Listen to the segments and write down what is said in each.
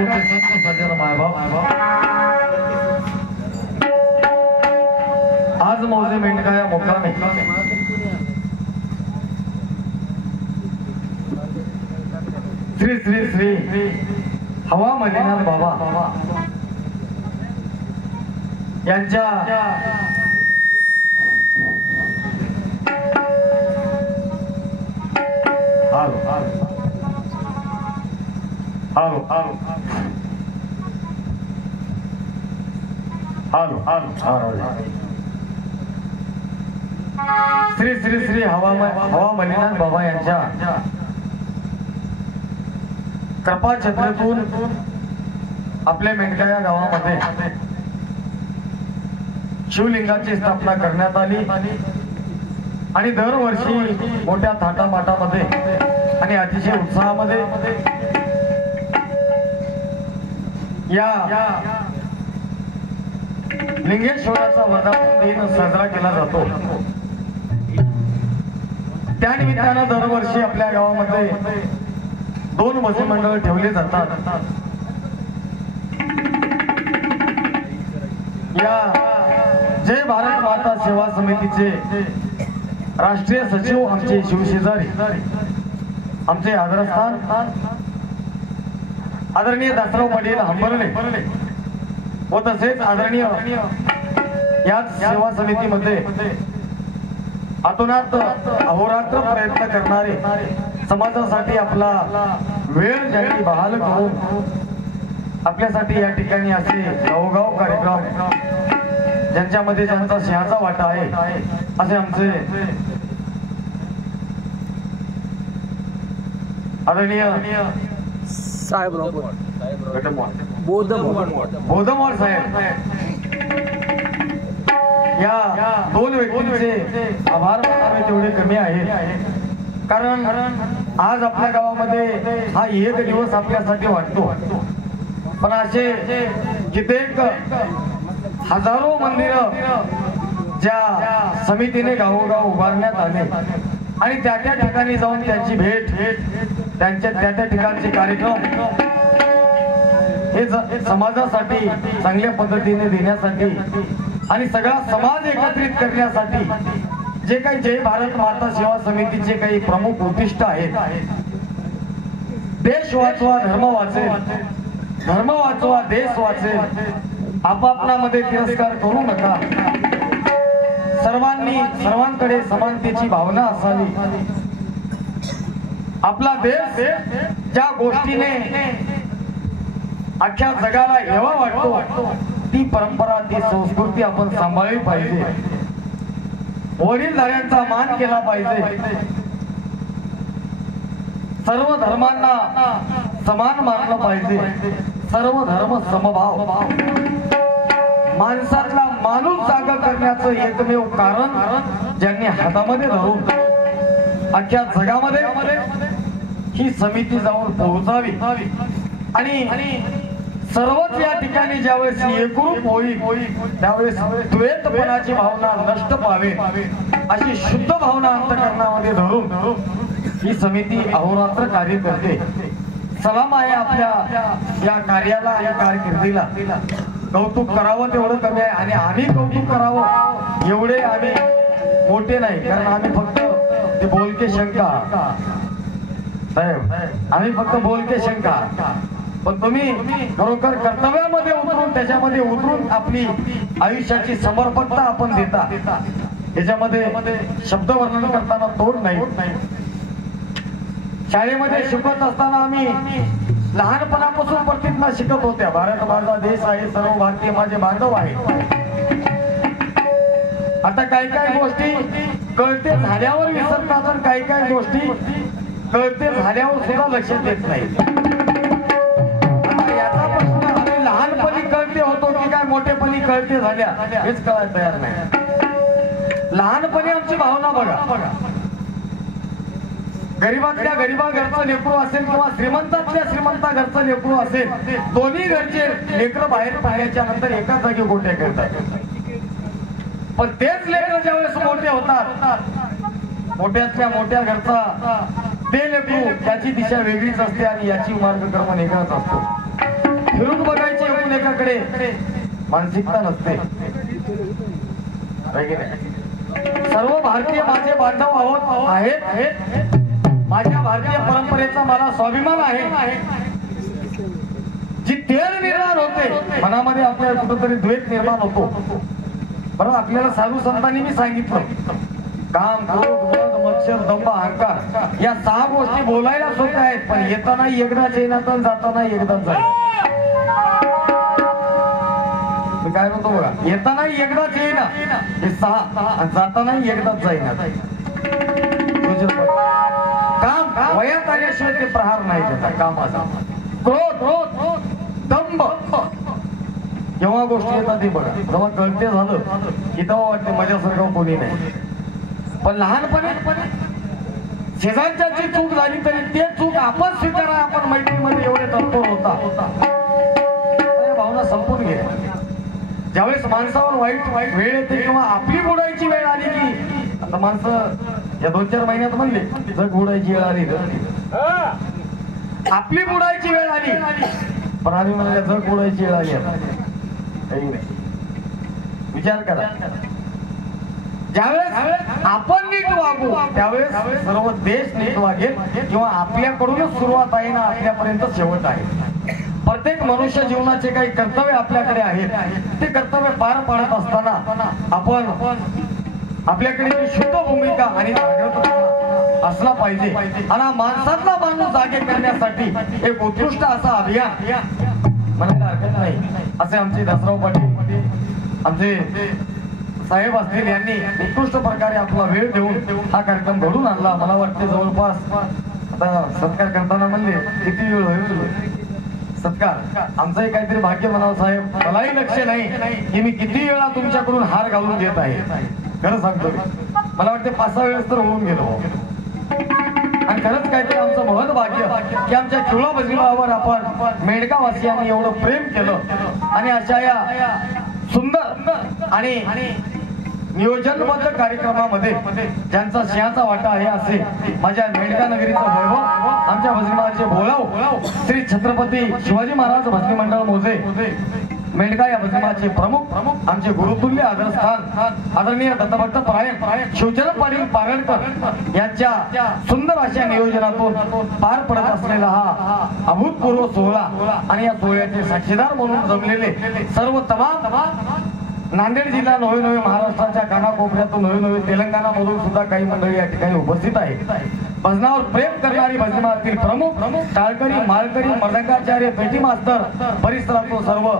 तुमचे संत सज्जन मायबाप आज मौजे मेंढकाया मुक्कामी श्री श्री श्री हवा मलिनाथ बाबा यांच्या श्री श्री श्री हवा मलिनाथ बाबा यांच्या कृपा छत्रेतून आपल्या मेंढका या गावामध्ये शिवलिंगाची स्थापना करण्यात आली आणि दरवर्षी मोठ्या थाटामाटामध्ये आणि अतिशय उत्साहामध्ये या लिंगेश्वराचा वर्धापन दिन साजरा केला जातो। त्या निमित्तानं दरवर्षी आपल्या गावामध्ये 2 भजनी मंडळ ठेवले जातात। या जय भारत माता सेवा समितीचे राष्ट्रीय सचिव आमचे शिवशेजारी आमचे आदरस्थान आदरणीय दासराव पाटील हंबर्ले व तसेच आदरणीय याच सेवा समितीमध्ये अतोनात अहोरात्र प्रयत्न करणारे समाजासाठी आपला वेळ ज्यांनी बहाल करून आपल्यासाठी या ठिकाणी असे गावोगाव कार्यक्रम ज्यांच्यामध्ये ज्यांचा सिंहाचा वाटा आहे असे आमचे आदरणीय साहेब बोधमवार साहेब या 2 व्यक्तींचे आभार मानावे तेवढे कमी आहेत। कारण आज आपल्या गावामध्ये हा एक दिवस आपल्यासाठी वाटतो, पण असे कित्येक हजारो मंदिर ज्या समितीने गावोगाव उभारण्यात आले आणि त्या ठिकाणी जाऊन त्यांची भेट त्यांच्या त्या ठिकाणचे कार्यक्रम हे समाजासाठी चांगल्या पद्धतीने देण्यासाठी आणि सगळा समाज एकत्रित करण्यासाठी जे काही जय भारत माता सेवा समितीचे काही प्रमुख उद्दिष्ट आहेत, देश वाचवा धर्म वाचेल, धर्म वाचवा देश वाचेल, आपापल्यामध्ये तिरस्कार करू नका, सर्वांकडे समानतेची भावना असावी, आपला देश ज्या गोष्टीने अख्ख्या जगाला हेवा वाटतो ती परंपरा ती संस्कृती आपण सांभाळली पाहिजे, वडीलधाऱ्यांचा मान केला पाहिजे, सर्व धर्मांना समान मानलं पाहिजे, सर्व धर्म समभाव, माणसातला माणूस जागा करण्याचं एकमेव कारण ज्यांनी हातामध्ये धरून अख्ख्या जगामध्ये ही समिती जाऊन पोहोचावी आणि सर्वच या ठिकाणी ज्यावेळेस एकरूप होईल त्यावेळेस द्वैतपणाची भावना नष्ट पावे अशी शुद्ध भावना अंतःकरणामध्ये धरून ही समिती अहोरात्र कार्य करते। सलाम आहे आपल्या या कार्याला या कारकिर्दीला, कौतुक करावं तेवढं कमी आहे आणि आम्ही कौतुक करावं एवढे आम्ही मोठे नाही, कारण आम्ही फक्त ते बोलके शंका साहेब, आम्ही फक्त बोलके शंका, पण तुम्ही खरोखर कर्तव्यामध्ये उतरून त्याच्यामध्ये उतरून आपली आयुष्याची समर्पकता आपण देता, त्याच्यामध्ये शब्द वर्णन करताना तोड नाही। शाळेमध्ये शिकत असताना आम्ही लहानपणापासून प्रतिज्ञा शिकत होत्या, भारत माझा देश आहे, सर्व भारतीय माझे बांधव आहे। आता काही गोष्टी कळते झाल्यावर विसरतात आणि काही गोष्टी कळते झाल्यावर सुद्धा लक्षात येत नाही। लहानपणी कळते होतो की काय मोठेपणी कळते झाल्या हेच कळायला तयार नाही। लहानपणी आमची भावना बघा, गरीबातल्या गरीबा घरचं लेकरू असेल किंवा श्रीमंतातल्या श्रीमंता घरचं लेकरू असेल, दोन्ही घरचे लेकर बाहेर पाहिल्याच्या नंतर एका जागी गोट्या खेळतात, पण तेच लेकर ज्यावेळेस मोठे होतात मोठ्यातल्या मोठ्या घरचा ते लेकरू त्याची दिशा वेगळीच असते आणि याची मार्गक्रमण वेगळाच असतो। फिरून बघायची एकूण एकाकडे मानसिकता नसते. सर्व भारतीय माझे बांधव आहोत आहेत. माझ्या भारतीय परंपरेचा मला स्वाभिमान आहे. जी तेढ निर्माण होते मनामध्ये आपल्या कुठेतरी द्वेष निर्माण होतो. बरं आपल्याला साधू संतांनी मी सांगितलं काम, क्रोध, मद, मत्सर, दंभ, अहंकार या 6 गोष्टी बोलायला सोप्या आहेत, पण येताना एकदाच येणार, जाताना एकदाच जाईल. मी काय म्हणतो बघा, येताना एकदाच येईना हे 6, जाताना एकदाच जाईना. काम वयात आल्याशिवाय ते प्रहार नाही देतात कामाचा. क्रोध, दंभ जेव्हा गोष्टी येतात ते बघा, जेव्हा कळते झालं की तेव्हा वाटते माझ्यासारखं कोणी नाही. पण लहानपणी शेजारच्याची चूक झाली तरी ते चूक आपण स्वीकारा. आपण मैत्रीमध्ये एवढे तत्पर होता, भावना संपून गेल्या. ज्यावेळेस माणसावर वाईट वेळ येते किंवा आपली बुडायची वेळ आली की, आता माणसं या 2-4 महिन्यात म्हणले जग बुडायची वेळ आली, आपली बुडायची वेळ आली, पण आम्ही म्हणले जग बुडायची वेळ आली. विचार करा, ज्यावेळेस आपण नीट वागू त्यावेळेस सर्व देश नीट वागेल किंवा आपल्याकडूनच सुरुवात आहे ना आपल्यापर्यंत शेवट आहे. प्रत्येक मनुष्य जीवनाचे काही कर्तव्य आपल्याकडे आहेत. ते कर्तव्य पार पाडत असताना आपण आपल्याकडे शुद्ध भूमिका आणि जागृतपणा असला पाहिजे. आणि माणसातला माणूस जागे करण्यासाठी एक उत्कृष्ट असा अभियान म्हणायला हरकत नाही. असे आमचे दसराव पाटील आमचे साहेब असतील यांनी उत्कृष्ट प्रकारे आपला वेळ देऊन हा कार्यक्रम घडून आणला. मला वाटते जवळपास आता सत्कार करताना म्हणले किती वेळ होईल सत्कार, आमचंही काहीतरी भाग्य म्हणावं साहेब. मलाही लक्ष नाही की मी किती वेळा तुमच्याकडून हार घालून घेत आहे. खरं सांगतो, मला वाटते 5-6 वेळेस तर होऊन गेलो. आणि खरंच काहीतरी आमचं महत् भाग्य की आमच्या चुळा बजरीबावर आपण मेडगावासियांनी एवढं प्रेम केलं. आणि अशा या सुंदर आणि नियोजनबद्ध कार्यक्रमामध्ये ज्यांचा सिंहाचा वाटा आहे असे माझ्या मेडका नगरीचा वैभव, आमच्या भजनाचे बोलाव श्री छत्रपती शिवाजी महाराज भजनी मंडळ मोजे मेडका या भजनाचे प्रमुख आमचे गुरुतुल्य आदरस्थान आदरणीय दत्तभक्त परायण शिवचरण पाटील पारणकर यांच्या सुंदर अशा नियोजनातून पार पडत असलेला हा अभूतपूर्व सोहळा. आणि या सोहळ्याचे साक्षीदार म्हणून जमलेले सर्व तमाम नांदेड जिल्हा नवे महाराष्ट्राच्या कानाकोपऱ्यातून नवे तेलंगणा मधून सुद्धा काही मंडळी या ठिकाणी उपस्थित आहेत. भजनावर प्रेम करणारी भजनातील प्रमुख टाळकरी, माळकरी, मर्दंगाचार्य, पेटी मास्तर परिसरातून सर्व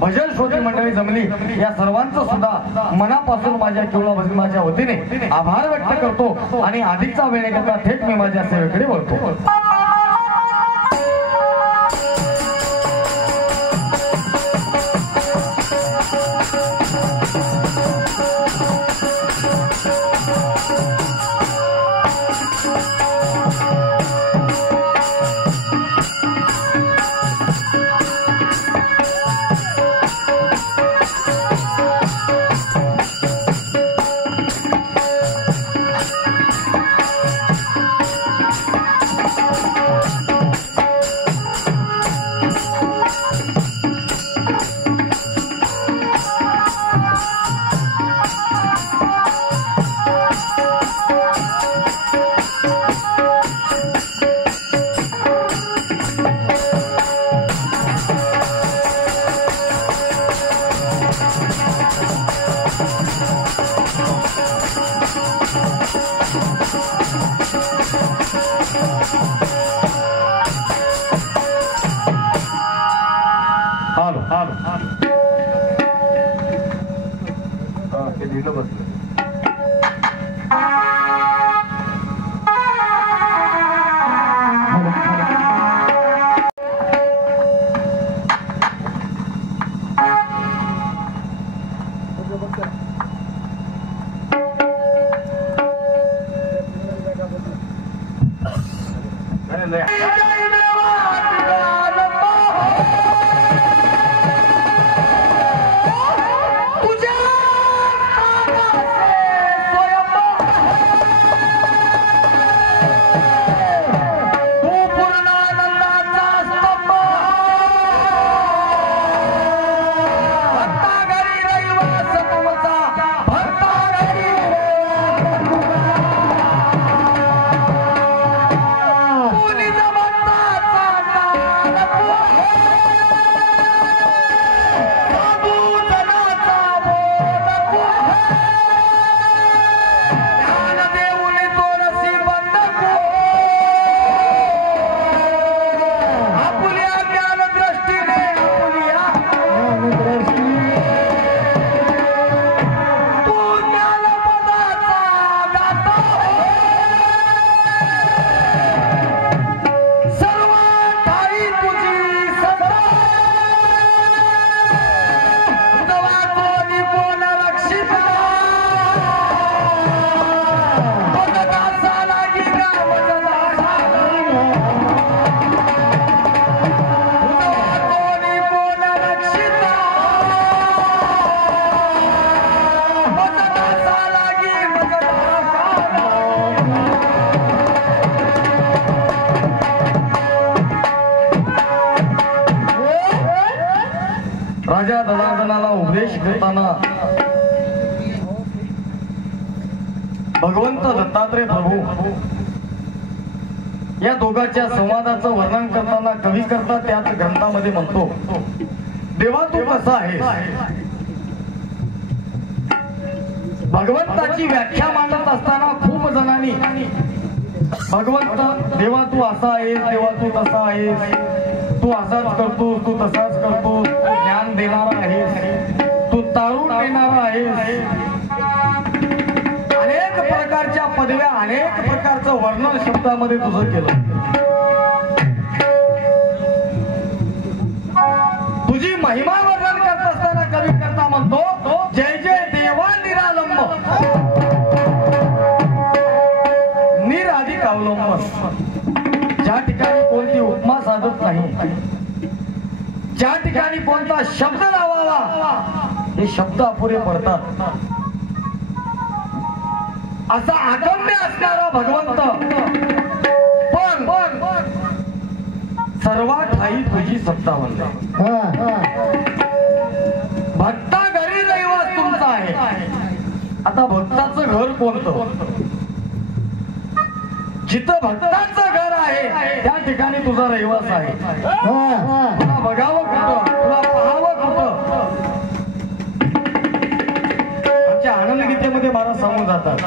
भजन श्रोती मंडळी जमली. या सर्वांचं सुद्धा मनापासून माझ्या किवळा भजनाच्या वतीने आभार व्यक्त करतो. आणि अधिकचा वेळ घेता थेट मी माझ्या सेवेकडे वळतो. असणाऱ्या दलाजनाला उपदेश करताना भगवंत दत्तात्रय प्रभू या दोघांच्या संवादाचं वर्णन करताना कवी करता त्याच ग्रंथामध्ये म्हणतो, देवा तू कसा आहेस. भगवंताची व्याख्या मांडत असताना खूप जणांनी भगवंत देवा तू असा आहेस, देवा तू तसा आहेस, तू असाच करतोस, तू तसाच करतोस, ज्ञान देणारा आहेस, तू तारून देणारा आहेस, अनेक प्रकारच्या पदव्या अनेक प्रकारचं वर्णन शब्दामध्ये तुझं केलं. तुझी महिमा वर्णन करत असताना कवी करता म्हणतो, जय जय देवा निरालंब निराधिक अवलंबन. ज्या ठिकाणी कोणती उपमा साधत नाही, ज्या ठिकाणी कोणता शब्द लावावा हे शब्द अपुरे पडतात, असा आगम्य असणारा भगवंत पण सर्वा ठाई तुझी सत्ता म्हणते. भक्ता घरी दैवत तुमचा आहे. आता भक्ताचं घर कोणतं? जिथं भक्ताचं घर आहे त्या ठिकाणी तुझा रहिवास आहे. तुला बघावं कुठं, तुला पाहावं कुठं? आमच्या आनंद गीतेमध्ये महाराज सांगून जातात,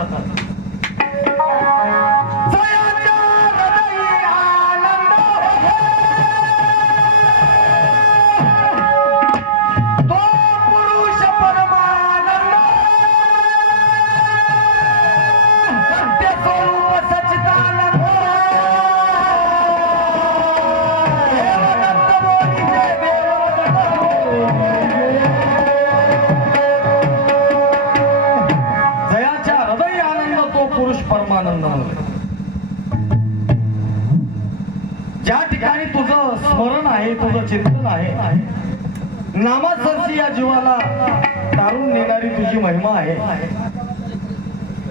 ज्या ठिकाणी तुझं स्मरण आहे, तुझं चिंतन आहे, नामासरची या जीवाला तारून नेणारी तुझी महिमा आहे.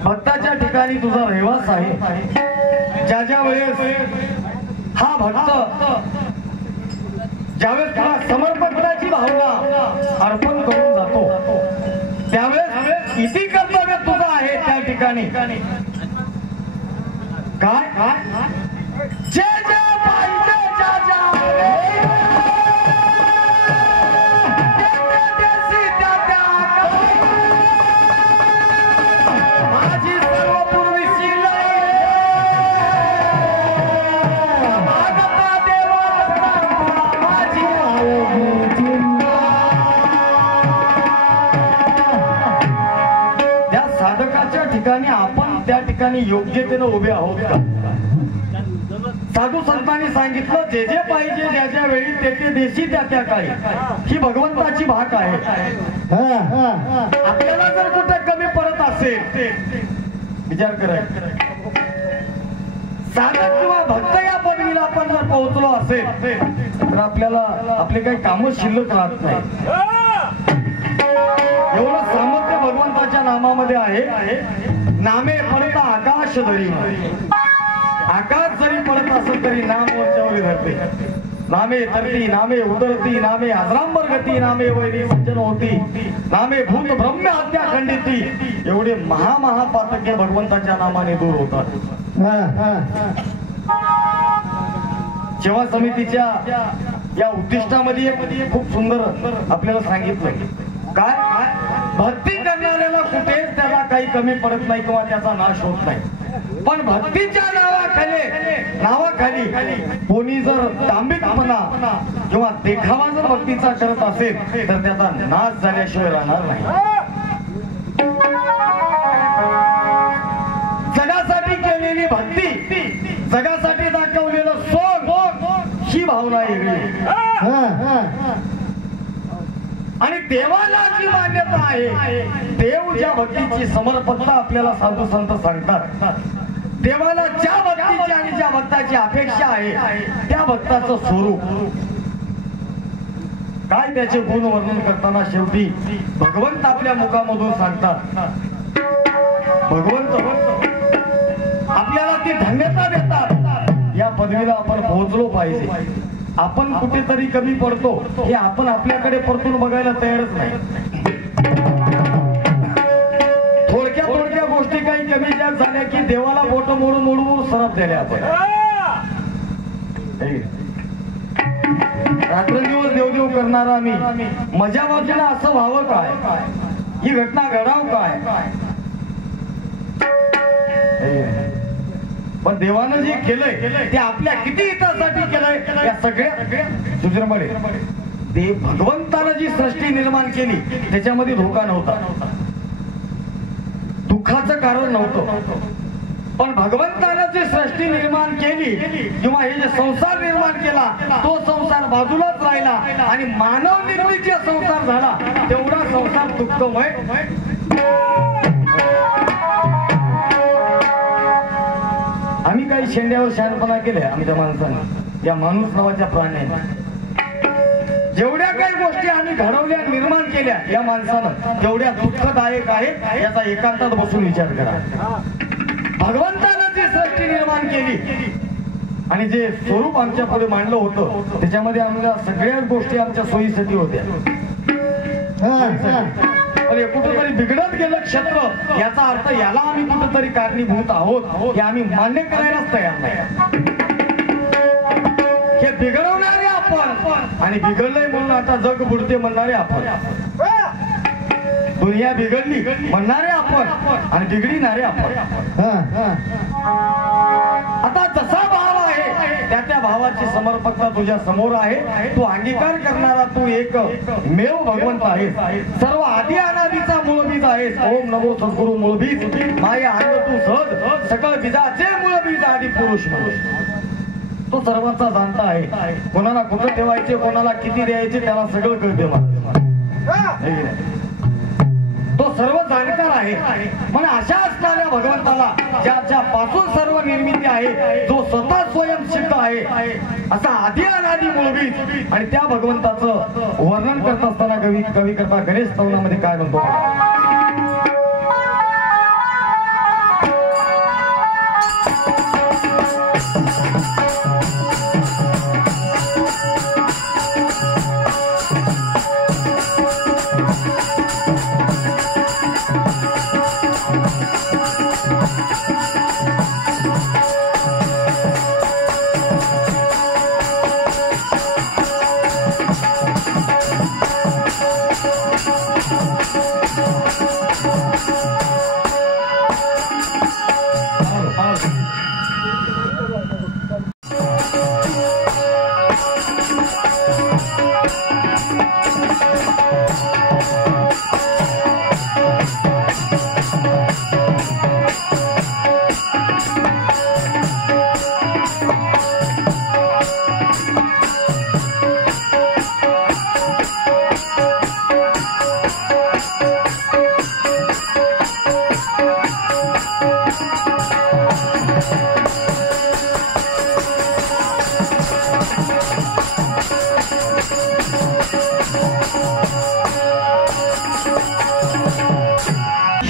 भक्ताच्या ठिकाणी तुझा रहिवास आहे. ज्या ज्या वेळेस हा भक्त ज्यावेळेस तुला समर्पणाची भावना अर्पण करून जातो त्यावेळेस इति कर्तव्य तुझं आहे. त्या ठिकाणी काय जे जे पाहिजे ज्या ज्या माझी सर्व पूर्वीची त्या साधकाच्या ठिकाणी आपण त्या ठिकाणी योग्यतेनं उभे आहोत का? साधू संतांनी सांगितलं, जे जे पाहिजे ज्या ज्या वेळी ते ते देशी त्या त्या काळी. ही भगवंताची भाग आहे. आपल्याला जर कुठे कमी पडत असेल विचार करायचा. साधक किंवा भक्त या पदवीला आपण जर पोहोचलो असेल तर आपल्याला आपले काही कामं शिल्लक राहत नाही. एवढं सामर्थ्य भगवंताच्या नामामध्ये आहे. नामे पडता आकाश धरी, आकाश जरी पडत असेल तरी नाम वरच्यावर धरते. नामे तरती, नामे उतरती, नामे अजरांबर गती, नामे वैरी सज्जन होती, नामे भूत ब्रह्म हत्या खंडिती. एवढे महापातके भगवंताच्या नामाने दूर होतात. सेवा समितीच्या या उद्दिष्टामध्ये खूप सुंदर आपल्याला सांगितलं, काय भक्ती करणाऱ्याला कुठेच त्याला काही कमी पडत नाही किंवा त्याचा नाश होत नाही. पण भक्तीच्या नावाखाली कोणी जर दांभिकपणा किंवा देखावा जर भक्तीचा करत असेल तर त्याचा नाश झाल्याशिवाय राहणार नाही. जगासाठी केलेली भक्ती, जगासाठी दाखवलेलं सोंग ही भावना वेगळी. आणि देवाला जी मान्यता आहे, देव ज्या भक्तीची समर्पकता आपल्याला साधू संत सांगतात, देवाला ज्या भक्तीची आणि ज्या भक्ताची अपेक्षा आहे त्या भक्ताचं स्वरूप काय, त्याचे गुण वर्णन करताना शेवटी भगवंत आपल्या मुखामधून सांगतात. भगवंत आपल्याला ती धन्यता देतात. या पदवीला आपण पोहोचलो पाहिजे. आपण कुठेतरी कमी पडतो हे आपण आपल्याकडे परतून बघायला तयारच नाही. थोडक्या गोष्टी काही कमी जास्त झाल्या की देवाला बोट मोडून मोडून सरप दिल्या आपण. रात्रंदिवस देवदेव करणारा आम्ही मजा बाजूला असं व्हावं काय, ही घटना घडावं काय. पण देवानं जे केलंय ते आपल्या किती हितासाठी केलंय या सगळ्या दुसऱ्यामध्ये. देव भगवंतानं जी सृष्टी निर्माण केली त्याच्यामध्ये धोका नव्हता, दुःखाचं कारण नव्हतं. पण भगवंतानं जी सृष्टी निर्माण केली किंवा हे जे संसार निर्माण केला तो संसार बाजूलाच राहिला आणि मानव निर्मित जे संसार झाला तेवढा संसार दुःखमय. आम्ही काही शेंड्यावर शहाणपणा केले आमच्या माणसाने, या माणूस नावाच्या प्राण्याने. जेवढ्या काही गोष्टी आम्ही घडवल्या निर्माण केल्या या माणसानं तेवढ्या दुःखदायक आहेत याचा एकांतात बसून विचार करा. भगवंतानं जी सृष्टी निर्माण केली आणि जे स्वरूप आमच्या पुढे मांडलं होतं त्याच्यामध्ये आमच्या सगळ्या गोष्टी आमच्या सोयीसाठी होत्या. कुठेतरी बिघडत गेलं क्षेत्र याचा अर्थ याला आम्ही कुठेतरी कारणीभूत आहोत हे आम्ही मान्य करायलाच तयार नाही. हे बिघडवणारे आपण आणि बिघडलंय म्हणून आता जग बुडते म्हणणारे आपण, दुनिया बिघडली म्हणणारे आपण आणि बिघडणारे आपण. आता जसा भाव आहे त्या भावाची समर्पकता तुझ्या समोर आहे. तू अंगीकार करणारा तू एक मेव भगवंत आहेस. सर्व आदी अनादीचा मूळबीज आहेस. ओम नमो सद्गुरु मूळबीज माया अंग तू सहज सकळ बीजाचे मूळबीज आदी पुरुष म्हणून तो सर्वांचा जाणता आहे. कोणाला कुठं ठेवायचे कोणाला किती द्यायचे त्याला सगळं कळते मला. तो सर्व जाणकार आहे. पण अशा असणाऱ्या भगवंताला ज्याच्या पासून सर्व निर्मिती आहे जो स्वतः स्वयंसिद्ध आहे असा आदी अनादी मूळबीज आणि त्या भगवंताचं वर्णन करत असताना कवी करता गणेश स्तवनामध्ये काय म्हणतो.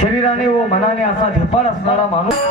शरीराने व मनाने असा धिप्पाड असणारा माणूस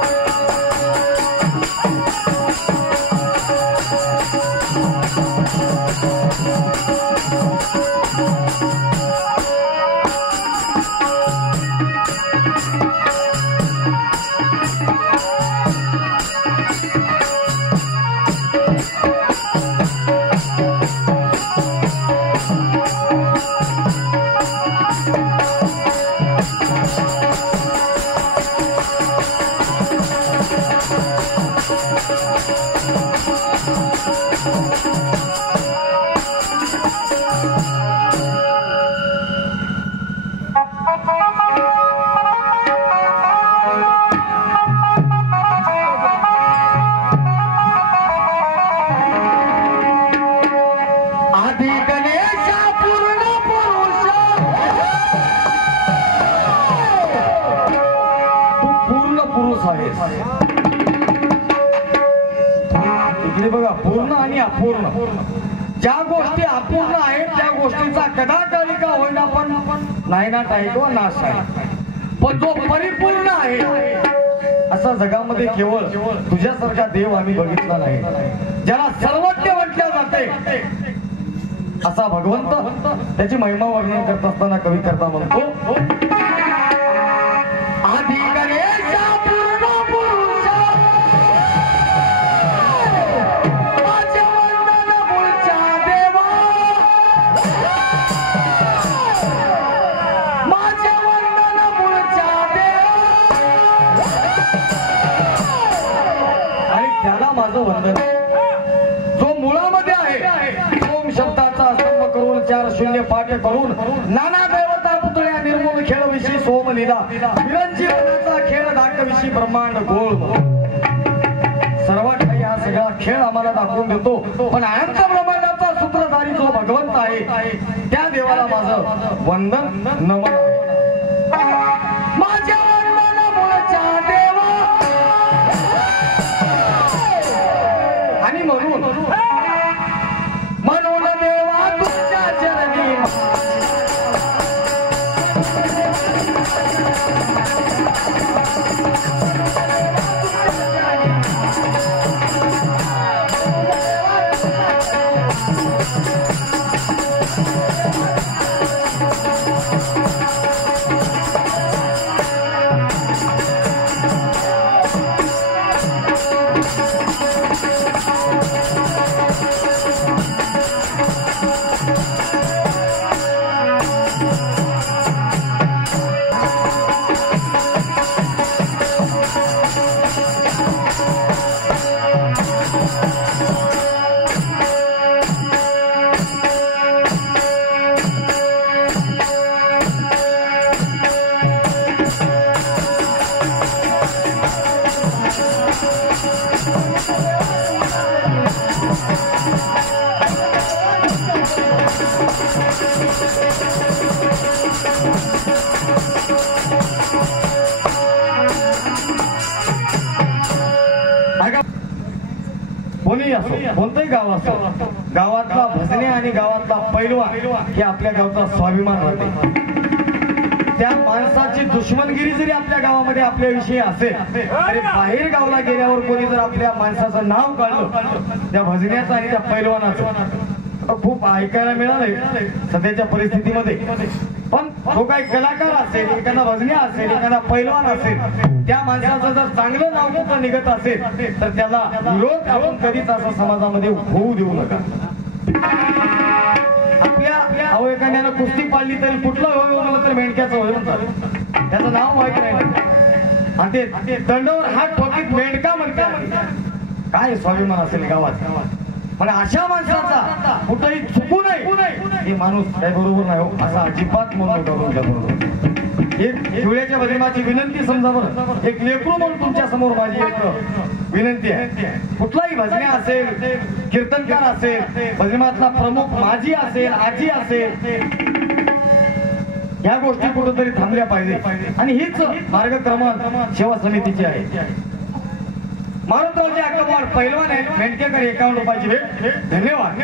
इकडे बघा, पूर्ण आणि अपूर्ण. ज्या गोष्टी अपूर्ण आहेत त्या गोष्टीचा कदाकाळी का होईना पण नायनाट आहे किंवा नाश आहे. पण जो परिपूर्ण आहे असा जगामध्ये केवळ तुझ्यासारखा देव आम्ही बघितला नाही. ज्याला सर्वज्ञ म्हटलं जातं जाते असा भगवंत त्याची महिमा वर्णन करत असताना कवी करता म्हणतो आधी गणेशा पूर्ण पुरुषा माझे वंदन मूळच्या देवा माझे वंदन मूळच्या देवा आणि त्याला माझं वंदन जो मुळामध्ये आहे ओम शब्दाचा स्तंभ करून 4 शून्य पाठ करून नाना देवता पुतळ्या निर्मूल खेळ विषयी सोम लिला विरंजीवनाचा खेळ दाखविषयी ब्रह्मांड गोळ सर्वात काही हा सगळा खेळ आम्हाला दाखवून देतो पण अनंत ब्रह्मांडाचा सूत्रधारी जो भगवंत आहे त्या देवाला माझं वंदन नमन माझ्या वंदन मूळच्या देवा आणि म्हणून देवा तुझ्या चरणी कोणी असो कोणतंही गाव असो गावातला भजने आणि गावातला पैलवान हे आपल्या गावचा स्वाभिमान होते त्या माणसाची दुश्मनगिरी जरी आपल्या गावामध्ये आपल्याविषयी असेल तरी बाहेर गावला गेल्यावर कोणी जर आपल्या माणसाचं नाव काढलं त्या भजन्याचं आणि त्या पैलवानाचं खूप ऐकायला मिळालंय सध्याच्या परिस्थितीमध्ये पण तो काही कलाकार असेल एखादा भजन्या असेल एखादा पैलवान असेल त्या माणसाचं जर चांगलं नाव कुठं निघत असेल तर त्याला विरोध आपण कधीच असं समाजामध्ये होऊ देऊ नका आपल्या एखाद्यानं कुस्ती पाळली तरी कुठलं होय म्हणलं तर मेंढक्याचं होय म्हणतात त्याचं नाव माहित नाही आणि ते दंडावर हात ठोकीत मेंढका म्हणतात काय स्वाभिमान असेल गावात पण अशा माणसाचा कुठेही चुकू नये हे माणूस काय बरोबर नाही हो असा अजिबात म्हणून बरोबर एक शिवळ्याच्या भजनाची विनंती समजा बरं एक लेकरू म्हणून तुमच्या समोर माझी एक विनंती आहे कुठलाही भजन्या असेल कीर्तनकार असेल भजनातला प्रमुख माझी असेल आजी असेल ह्या गोष्टी कुठेतरी थांबल्या पाहिजे आणि हीच मार्गक्रमण सेवा समितीची आहे मारुतरावजी अक्कलवाड पैलवान आहेत मेंढकेकर 51 रुपयाची भेट धन्यवाद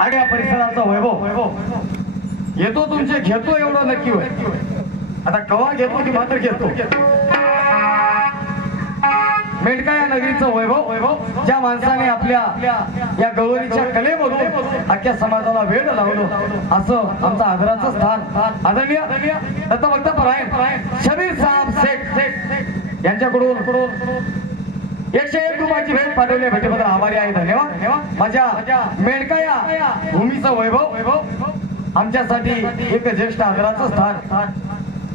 आणि या परिसराचा वैभव येतो तुमचे घेतो एवढं नक्की होय आता कवा घेतो की मात्र घेतो मेंढका या नगरीचं वैभव ज्या माणसाने आपल्या या गवळीच्या कलेमधून अख्ख्या समाजाला वेळ लावलो असं आमचं आदराचं स्थान आदरणीय दत्तभक्त परायण शबीर साहेब शेख यांच्याकडून 101 रुपयाची भेट पाठवली भेटीबद्दल आभारी आहे धन्यवाद माझ्या मेंढका या भूमीचं वैभव आमच्यासाठी एक ज्येष्ठ आदराचं स्थान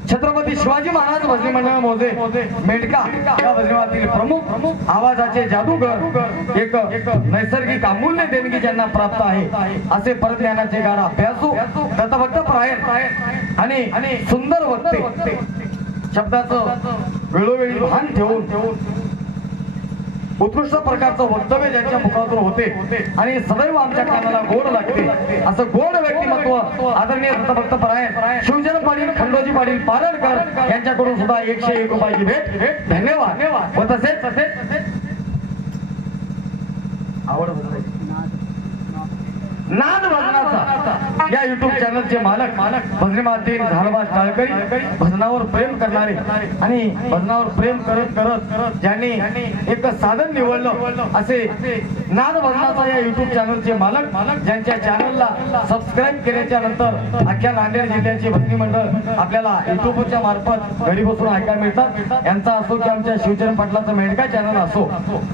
छत्रपती शिवाजी महाराज भजनी मंडळ मोजे मेंढका या भजनीमंडळातील प्रमुख आवाजाचे जादूगर एक नैसर्गिक अमूल्य देणगी ज्यांना प्राप्त आहे असे परज्ञानाचे गाढ अभ्यासू दत्तभक्त परायण आणि सुंदर वक्ते शब्दाचं वेळोवेळी भान ठेवून उत्कृष्ट प्रकारचं वक्तव्य ज्यांच्या मुखातून होते आणि सदैव आमच्या कानाला गोड लागते असं गोड व्यक्तिमत्व आदरणीय दत्तभक्त परायण शिवजन पाटील खंडोजी पाटील पालनकर यांच्याकडून सुद्धा 101 रुपयाची भेट. धन्यवाद. व तसेच आवड नाद भजनाचा या युट्यूब चॅनलचे मालक भजनी मातेन झालबाज टाळकरी भजनावर प्रेम करणारे आणि भजनावर प्रेम करत ज्यांनी एक साधन निवडलं असे नाद भजनाचा या युट्यूब चॅनलचे मालक ज्यांच्या चॅनलला सबस्क्राईब केल्याच्या नंतर अख्ख्या नांदेड जिल्ह्याचे भजनी मंडळ आपल्याला युट्यूबच्या मार्फत घरी बसून ऐकायला मिळतात. यांचा असो की आमच्या शिवचरण पाटलाचा मेंढका चॅनल असो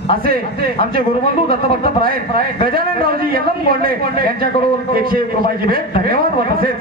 असे आमचे गुरुबंधू दत्तभक्त परायण गजानन रावजी यल्लम गोंडे यांच्याकडून 101 रुपयाची भेट. धन्यवाद. व तसेच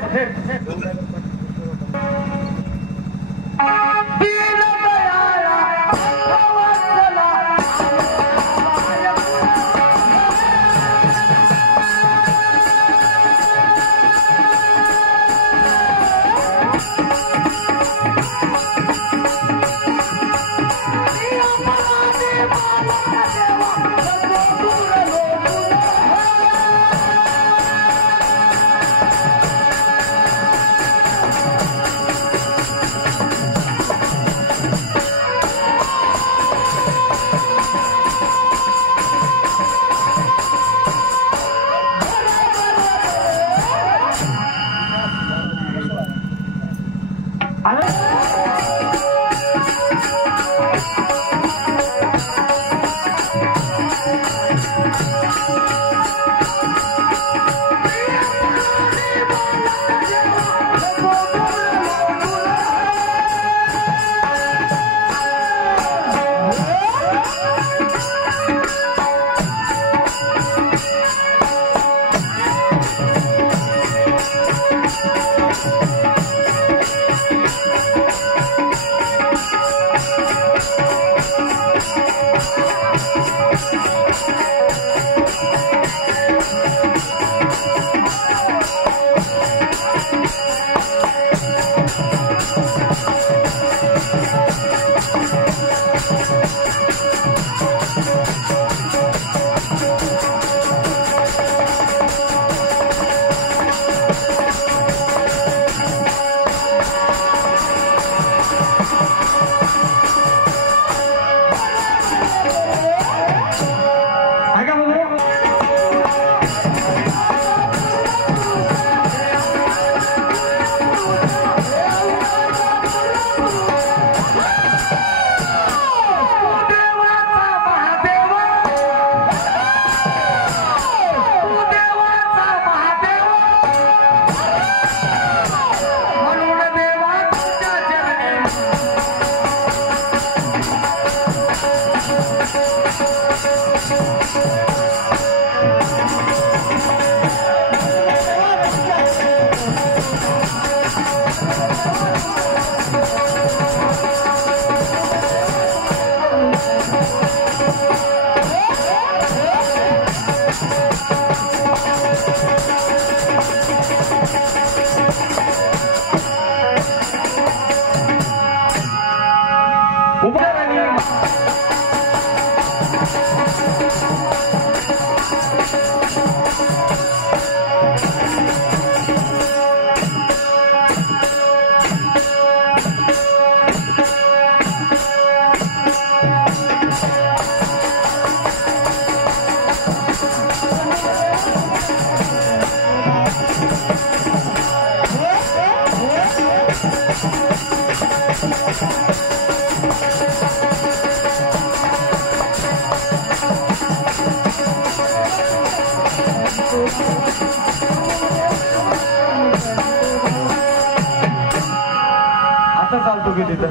आता चालतो की तिथं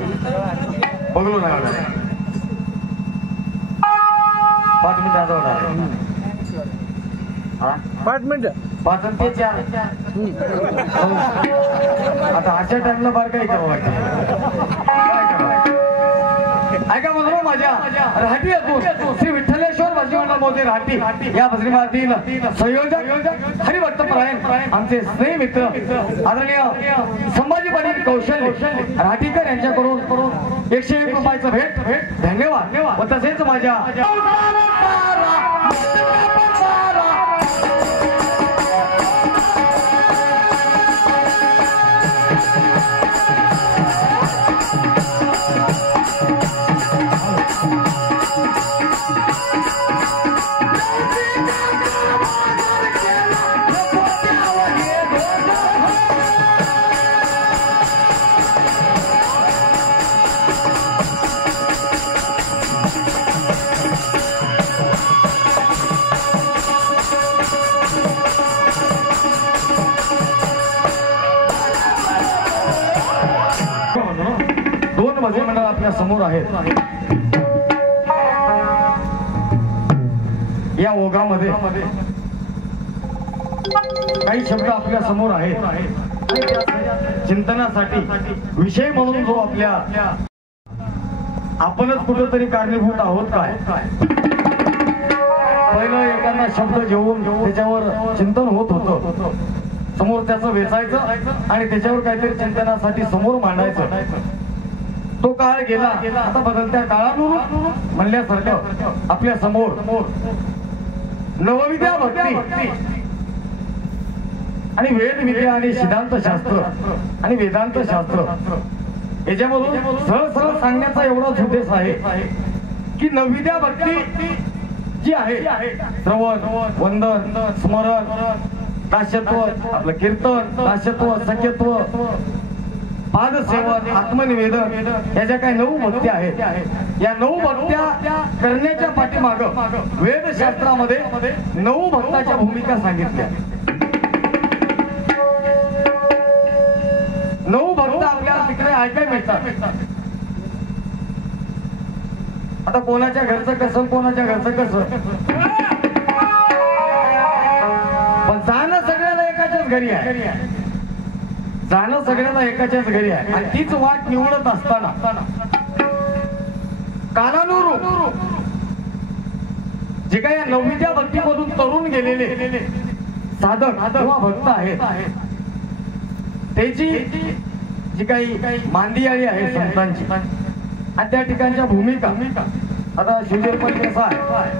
बघलो ना 5 मिनिट आता होणार 5 मिनिटं 5 आणि ते 4 आता अशा टाइमला बार काही करावं लागतं ऐका म्हणून माझ्या राहटी असून श्री विठ्ठलेश्वर भजनीमंडळ मोदी राहटी या भजनी मार्तील संयोजक हरिभक्तपरायण आमचे स्नेह मित्र आदरणीय संभाजी पाटील कौशल्य राहटीकर यांच्याकडून 101 रुपयाचं भेट धन्यवाद व तसेच माझ्या मंडळ आपल्या समोर आहेत. या ओघामध्ये काही शब्द आपल्या समोर आहेत चिंतनासाठी विषय म्हणून जो आपल्या आपणच कुठेतरी कारणीभूत आहोत काय. पहिलं एखादा शब्द घेऊन त्याच्यावर चिंतन होत होतं, समोर त्याचं वेचायचं आणि त्याच्यावर काहीतरी चिंतनासाठी समोर मांडायचं. तो काळ गेला. आता बदलत्या काळानुरूप म्हणल्यासारखं आपल्या समोर नवविद्या भक्ती आणि वेदविद्या आणि सिद्धांत शास्त्र आणि वेदांत शास्त्र याच्यामधून सरळ सरळ सांगण्याचा एवढाच उद्देश आहे की नवविद्या भक्ती जी आहे श्रवण वंदन स्मरण दास्यत्व आपलं कीर्तन दास्यत्व सख्यत्व पादसेवन आत्मनिवेदन या ज्या काही 9 भक्त्या आहेत या 9 भक्त्या करण्याच्या पाठीमागं वेदशास्त्रामध्ये 9 भक्ताच्या भूमिका सांगितल्या. 9 भक्त आपल्याला तिकडे ऐकायला मिळतात. आता कोणाच्या घरचं कसं कोणाच्या घरचं कसं पण जाणं सगळ्याला एकाच्याच घरी आहे. जाणं सगळ्यांना एकाच्याच घरी आहे आणि तीच वाट निवडत असताना कालानुरूप जे काही या नवविद्या भक्तीमधून तरुण गेलेले साधक किंवा भक्त आहेत त्याची जी काही मांदियाळी आहे संतांची आणि त्या ठिकाणच्या भूमिका आता शिवजयपण कसा आहे.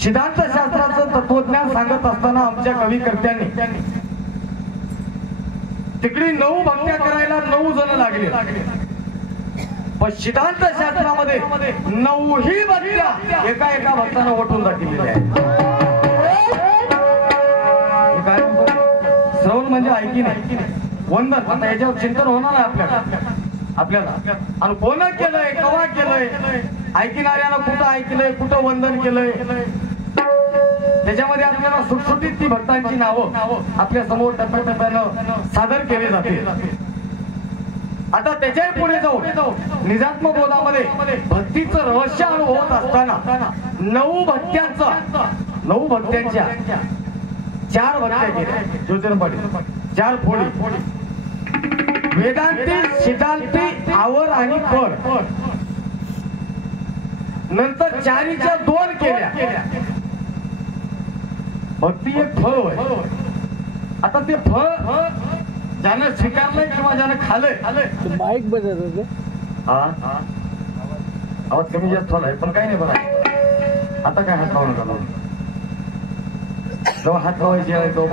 सिद्धांत शास्त्राचं तत्वज्ञान सांगत असताना आमच्या कविकर्त्यांनी तिकडे 9 भक्त्या करायला 9 जण लागले पण सिद्धांत शास्त्रामध्ये 9ही भक्त्या एका भक्तानं ओटून दाखवलेल्या आहेत. श्रवण म्हणजे ऐकी नाही वंदन आता याच्यावर चिंतन होणार आहे आपल्याला आणि कोणा केलंय कवा केलंय ऐकणाऱ्यानं कुठं ऐकलंय कुठं वंदन केलंय त्याच्यामध्ये आपल्याला सुटसुटीत ती भक्तांची नावं आपल्या समोर टप्प्याटप्प्यानं सादर केले जाते. आता त्याच्या पुढे जाऊ निजात्म बोधामध्ये भक्तीचं रहस्य अनुभवत असताना 9 भक्त्यांच्या 4 भक्त्या केल्या. ज्योतिर्पाटी 4 फोडी वेदांती सिद्धांती आवर आणि फळ नंतर 4च्या 2 केल्या. भक्ती एक फळ होय. आता ते फळ ज्यानं स्वीकारलंय किंवा ज्यानं खाल्लंय माईक बदल आवाज कमी जास्त झालाय पण काही नाही बघा. आता काय हात लावून झाला जेव्हा हात लावायचे आहे तो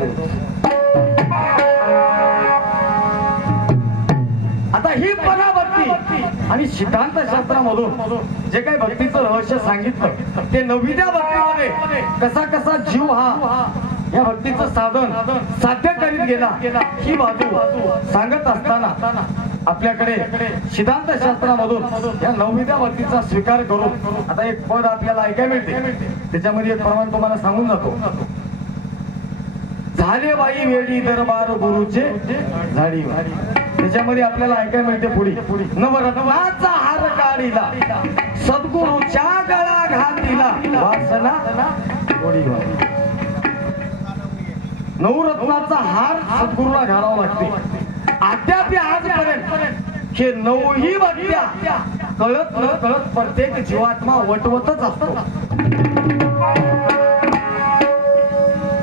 आता ही पराभक्ती आणि सिद्धांत शास्त्रामधून जे काही भक्तीचं रहस्य सांगितलं ते नवविद्या भक्तीमध्ये कसा कसा जीव हा या भक्तीचं साधन साध्य करीत गेला ही बाजू सांगत असताना आपल्याकडे सिद्धांत शास्त्रामधून या नवविद्या भक्तीचा स्वीकार करून आता एक पद आपल्याला ऐकायला मिळते. त्याच्यामध्ये एक प्रमाण तुम्हाला सांगून जातो. झाले बाई वेडी दरबार गुरुचे झाडी त्याच्यामध्ये आपल्याला ऐकायला मिळते पुढे नवरत्नाचा हार काढीला सद्गुरूच्या गळा घातीला वासना नवरत्नाचा हार सद्गुरूला घालावा लागते. अद्याप आजपर्यंत हे नऊही भक्त्या कळत न कळत प्रत्येक जीवात्मा वटवतच असतो.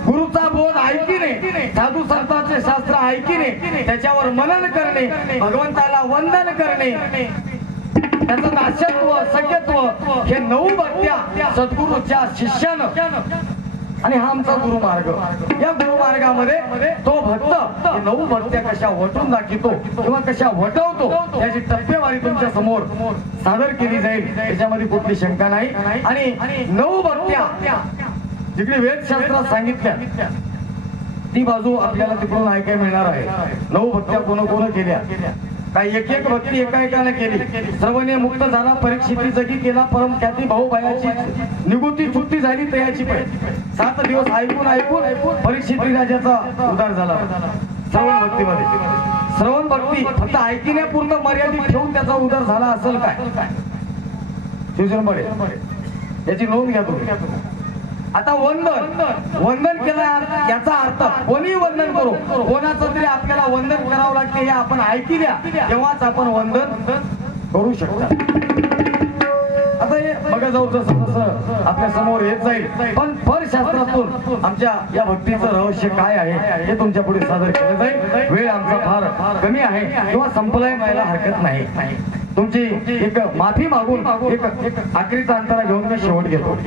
गुरुचा बोध ऐकिने, साधू संतांचे शास्त्र ऐकिने, त्याच्यावर मनन करणे, भगवंताला वंदन करणे, त्याचं दास्यत्व सख्यत्व हे नऊ भक्त्या सद्गुरूच्या शिष्यानं. आणि हा आमचा गुरुमार्ग. या गुरुमार्गामध्ये तो भक्त नऊ भक्त्या कशा वटून दाखवतो किंवा कशा वटवतो याची टप्पेवारी तुमच्या समोर सादर केली जाईल. त्याच्यामध्ये कुठली शंका नाही. आणि नऊ भक्त्या जिकडे वेदशास्त्रात सांगितल्या ती बाजू आपल्याला तिकडून ऐकायला मिळणार आहे. नऊ भक्त्या कोण कोण केल्या, काही एक एक भक्ती एका एकाने केली. सर्वने मुक्त झाला, परीक्षिती जगी केला, परम ख्याती भाऊबायाची निगुती चुकती झाली तयाची पण 7 दिवस ऐकून परीक्षिती राजाचा उद्धार झाला. श्रवण भक्तीमध्ये श्रवण भक्ती फक्त ऐकण्यापूर्ण मर्यादित ठेवून त्याचा उद्धार झाला असेल काय शिवजनपडे याची नोंद घ्या तुम्ही. आता वंदन केला याचा अर्थ कोणी वंदन करू, कोणाचं तरी आपल्याला वंदन करावं लागते हे आपण ऐकल्या तेव्हाच आपण वंदन करू शकता. आता हे बघा जाऊ जसं जसं आपल्या समोर येत जाईल. पण परशास्त्रातून आमच्या या भक्तीचं रहस्य काय आहे हे तुमच्या पुढे सादर केलं जाईल. वेळ आमचा फार कमी आहे किंवा संपलाय व्हायला हरकत नाही. तुमची एक माफी मागून एक आखरीचा अंतरा घेऊन मी शेवट घेतो.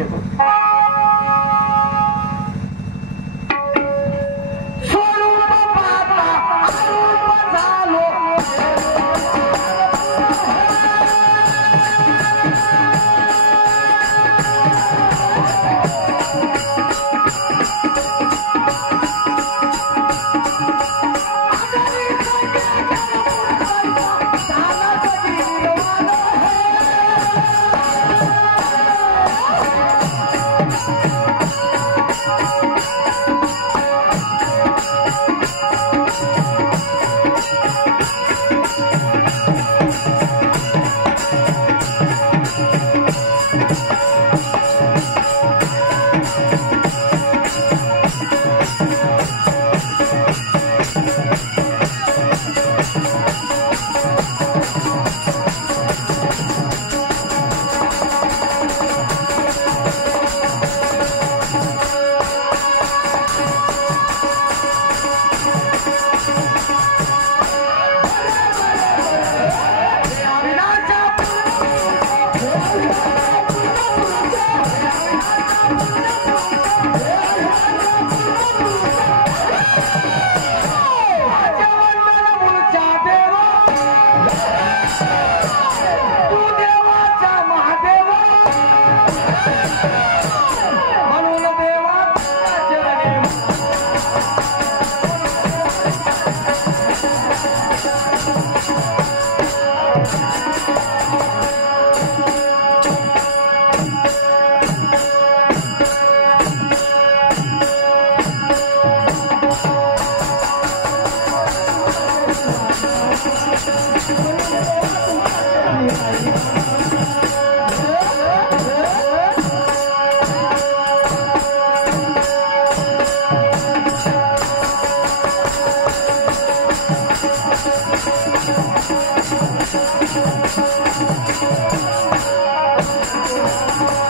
Thank you.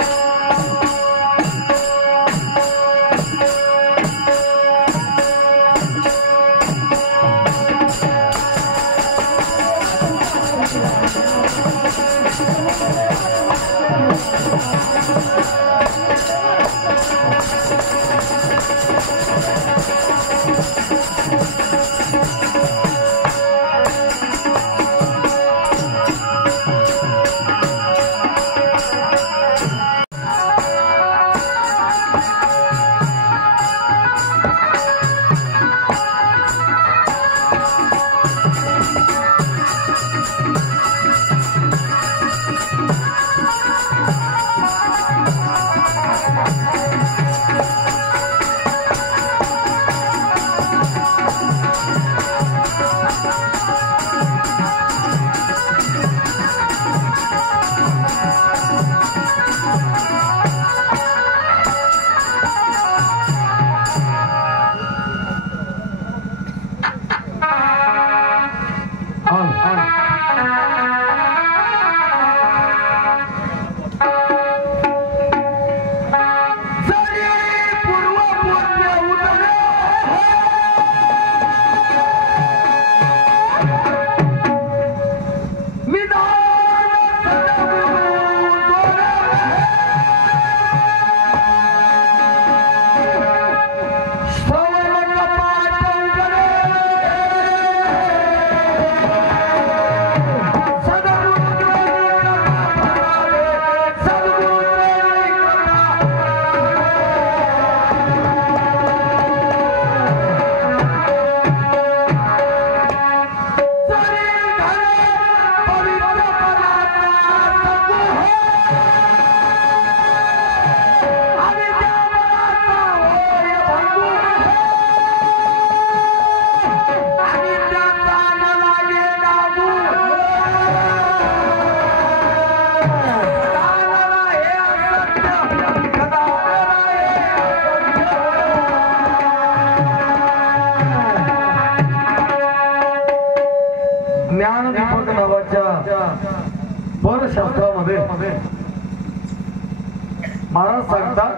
महाराज सांगतात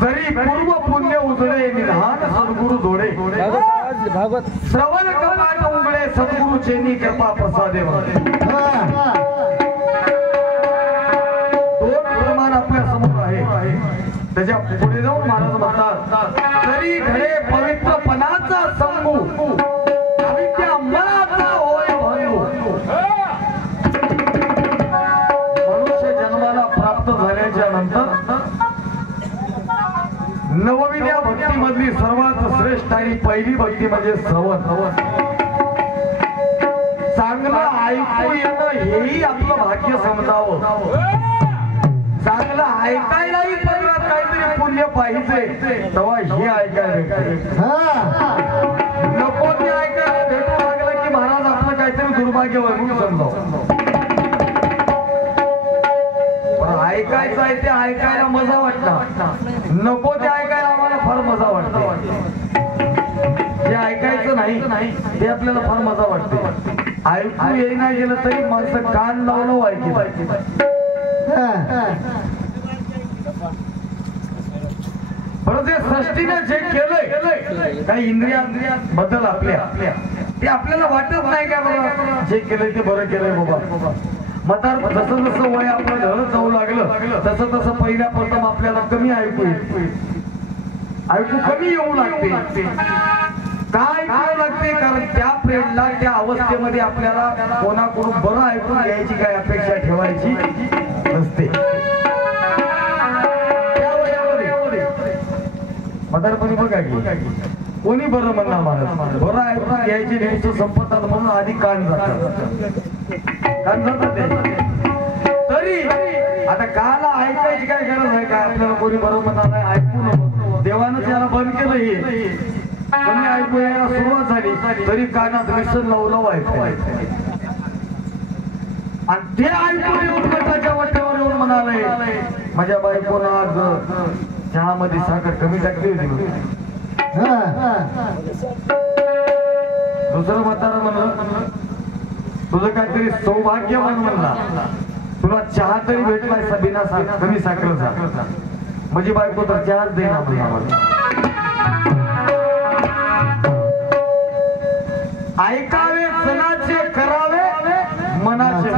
जरी पूर्व पुण्य उजळे निधान सद्गुरु जोडे श्रवण कपाट उघडे सद्गुरुचेनी कृपा प्रसादे दोन प्रमाण आपल्या समोर आहे त्याच्या पुढे जाऊन महाराज म्हणतात तरी घडे पवित्रपणाचा संगू आणि त्या मनाचा होय भंगू मनुष्य जन्माला प्राप्त झाल्याच्या नंतर नवविद्या भक्ती मधली सर्वात श्रेष्ठ आणि पहिली भक्ती म्हणजे श्रवण चांगलं ऐकू येणं हेही आपलं भाग्य समजावं चांगलं ऐकायलाही परत काहीतरी पुण्य पाहिजे तेव्हा हे ऐकायला नको ते ऐकायला भेटू लागलं की महाराज आपलं काहीतरी दुर्भाग्य म्हणून समजावं ऐकायचं आहे ते ऐकायला मजा वाटतं नको ते ऐकायला आम्हाला फार मजा वाटते जे ऐकायचं नाही ते आपल्याला फार मजा वाटते ऐकू येई नाही गेलं तरी माणसं कान लावलं ऐकू बरं जे सृष्टीने जे केलंय काही इंद्रिया बद्दल आपल्या ते आपल्याला वाटत नाही का बरं जे केलंय ते बरं केलंय बाबा मतार जसं जसं वय आपलं ढळत जाऊ लागलं तसं तसं पहिल्या प्रथम आपल्याला कमी ऐकू कमी येऊ लागते काय काय लागते कारण त्या प्रेडला त्या अवस्थेमध्ये आपल्याला कोणाकडून बरं ऐकून घ्यायची काय अपेक्षा ठेवायची नसते म्हातारपणी बघा की कोणी बरं म्हणणार महाराज बरं ऐकून घ्यायची दिवस संपतात म्हणून आधी कान जातात तरी आता काला ऐकायची काय गरज आहे का आपल्याला कोणी बरं म्हणणार नाही ऐकू नको देवानं त्याला बंद केलं हे कमी ऐकू यायला सुरुवात झाली तरी कानात मिशन लावलं ऐकायचं आणि ते ऐकून येऊन त्याच्या वाट्यावर येऊन म्हणाले माझ्या बायकोनं आज चहामध्ये साखर कमी टाकली होती दुसरं म्हातारा म्हणलं तुझं काहीतरी सौभाग्यवान म्हणला तुला चहा तरी भेटलाय बिना कमी साखरेचा माझी बायको तर चहाच देना म्हणला ऐकावे जनाचे करावे मनाचे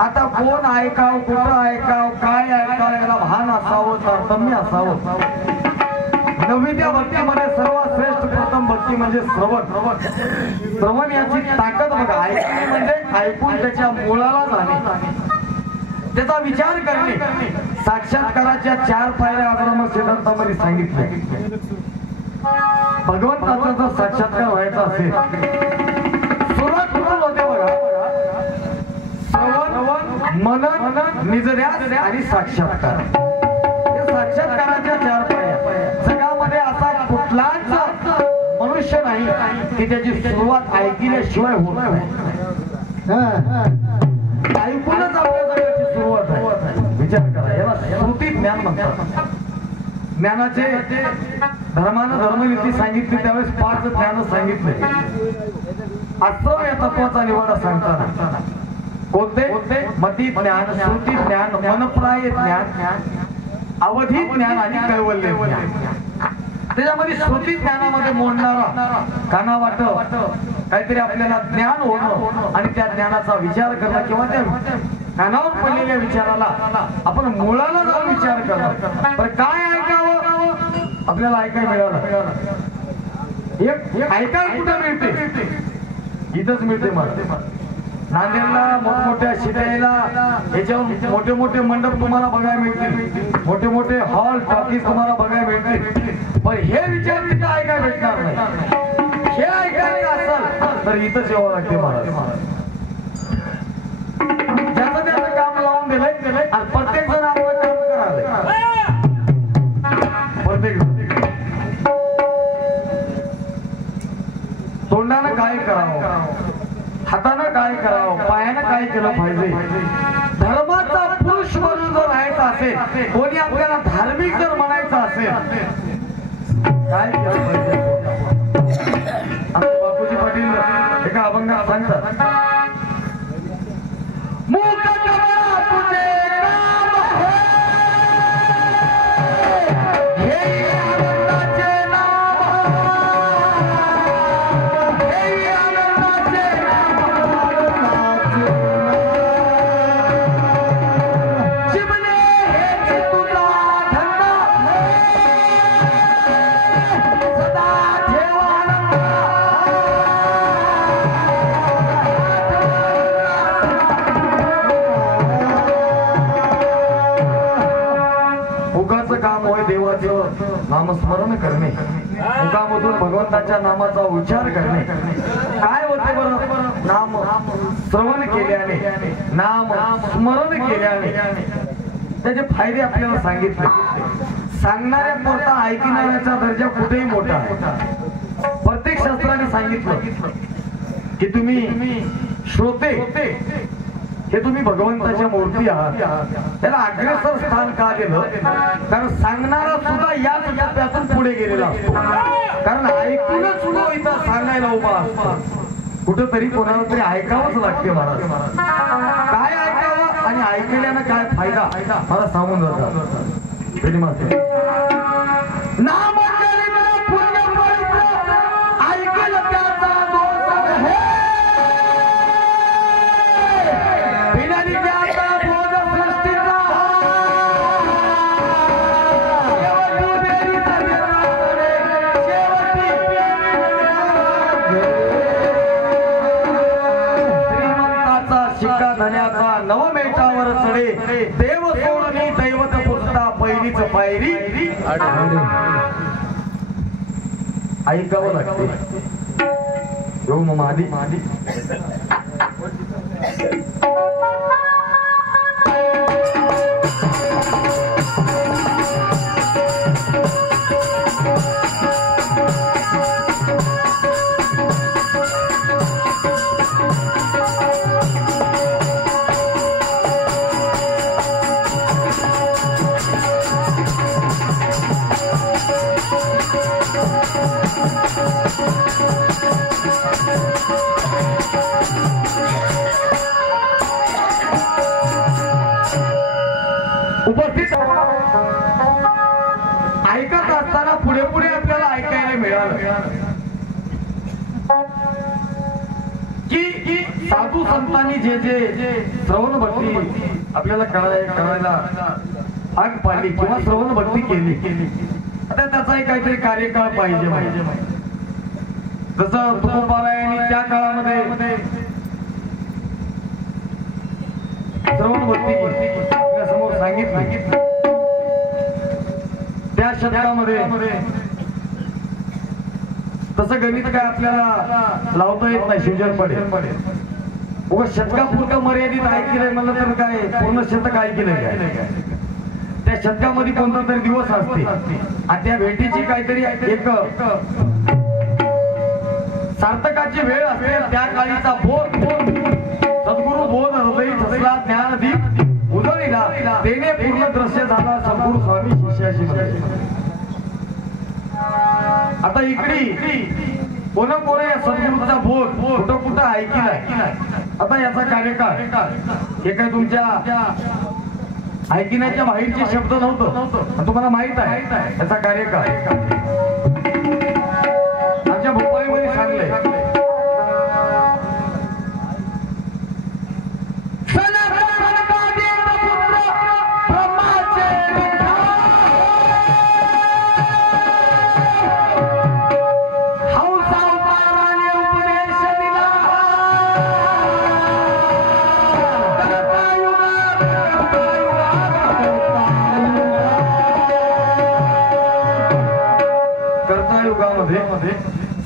आता कोण ऐकाव कुठं ऐकाव काय ऐकाव याला भान असावं तारतम्य असावं नवविद्या भक्तीमध्ये सर्वात श्रेष्ठ प्रथम भक्ती म्हणजे श्रवण याची ताकद बघा ऐकणे म्हणजे ऐकून त्याच्या मुळाला जाणे त्याचा विचार करणे साक्षात्काराच्या 4 पायऱ्या आग्रम सिद्धांतामध्ये सांगितले भगवंताचा जर साक्षात्कार व्हायचा असेल सुरुवात कुठून होते बघा श्रवण मनन निजध्यास आणि साक्षात्कार साक्षात्काराच्या 4 पायऱ्या जगामध्ये असा कुठलाच मनुष्य नाही की त्याची सुरुवात ऐकल्याशिवाय होत नाही ऐकूनच आपल्या जगाची सुरुवात आहे विचार करा याला श्रुती ज्ञान म्हणतात ज्ञानाचे धर्मानं धर्मनीती सांगितली त्यावेळेस 5 ज्ञान सांगितले असं या तत्वाचा निवाडा सांगताना कोणते मती ज्ञान श्रुती ज्ञान मनप्राय ज्ञान अवधी ज्ञान आणि कैवल्य ज्ञान त्याच्यामध्ये श्रुती ज्ञानामध्ये मोडणारा काना वाट काहीतरी आपल्याला ज्ञान होणं आणि त्या ज्ञानाचा विचार करणं किंवा त्या कानावर पडलेल्या विचाराला आपण मुळाला जाऊन विचार करणं पण काय ऐकावं आपल्याला ऐकायला मिळालं एक ऐकायला कुठं मिळते इथंच मिळते मला नांदेडला मोठमोठ्या शिकायला याच्यावर मोठे मोठे मंडप तुम्हाला बघायला मिळतील मोठे मोठे हॉल टॉकीज तुम्हाला बघायला मिळतील पण हे विचार तिथे ऐकायला भेटणार नाही हे ऐकायचं असेल तर इथंच यावं लागते महाराज ज्याचं त्याचं काम लावून दिलंय आणि प्रत्येक जण आपलं काम करायला प्रत्येक तोंडानं काय करावं हातानं काय करावं पायानं काय केलं पाहिजे धर्माचा पुरुष म्हणून जर राहायचं असेल कोणी आपल्याला धार्मिक जर म्हणायचं असेल काय केलं पाहिजे आमचे बापूजी पाटील एका अभंगात सांगतात मुख नामस्मरण करणे, मुखामधून भगवंताच्या नामाचा उच्चार करणे. काय होते बरं नाम श्रवण केल्याने, नाम स्मरण केल्याने त्याचे फायदे आपल्याला सांगितले. सांगणाऱ्या पुरता ऐकणाऱ्याचा दर्जा कुठेही मोठा आहे. प्रत्येक शास्त्राने सांगितलं की तुम्ही श्रोते हे तुम्ही भगवंताच्या मूर्ती आहात. त्याला अग्रेसर स्थान का दिलं? कारण सांगणारा सुद्धा याच टप्प्यातून पुढे गेलेला असतो. कारण ऐकूनच सुद्धा इथं सांगायला उभा असतो. कुठंतरी कोणाला तरी ऐकावंच लागते महाराज. काय ऐकावं आणि ऐकल्यानं काय फायदा मला सांगून जातात. नाम ऐकलं त्याचा दोष आहे. धन्याचा नवमेटावर चढे, देव सोडणी दैवत पुजता पहिलीच पायरी. ऐकावं लागते. हो मादी उपस्थित ऐकत असताना पुढे पुढे आपल्याला ऐकायला मिळालं की साधू संतांनी जे जे श्रवण भक्ती आपल्याला करायला हाक पाडली किंवा श्रवण भक्ती केली, आता त्याचाही काहीतरी कार्यकाळ पाहिजे. जसं तुकोबारायांनी त्या काळामध्ये श्रवण भक्ती आपल्या समोर सांगितलं. त्या शतकामध्ये तसं गणित काय आपल्याला लावता येत नाही. शिवजनपडे उगा शतकापुरतं मर्यादित ऐकलंय म्हणलं तर काय पूर्ण शतक ऐकलंय काय? त्या शतकामध्ये कोणता तरी दिवस असते आणि त्या भेटीची काहीतरी एक सार्थकाची वेळ असते. त्या काळीचा बोध सद्गुरु बोध हृदय ठसला ज्ञानदीप उजळीला, तेने पूर्ण दृश्य झाला सद्गुरु स्वामी शिष्याशी. आता इकडे कोणा या सद्गुरूचा बोध कुठं कुठं ऐकलाय. आता याचा कार्यकाळ हे काय तुमच्या ऐकण्याच्या बाहेरचे शब्द नव्हतं, तुम्हाला माहित आहे याचा कार्यकाळ. आमच्या भोपाळीमध्ये सांगलंय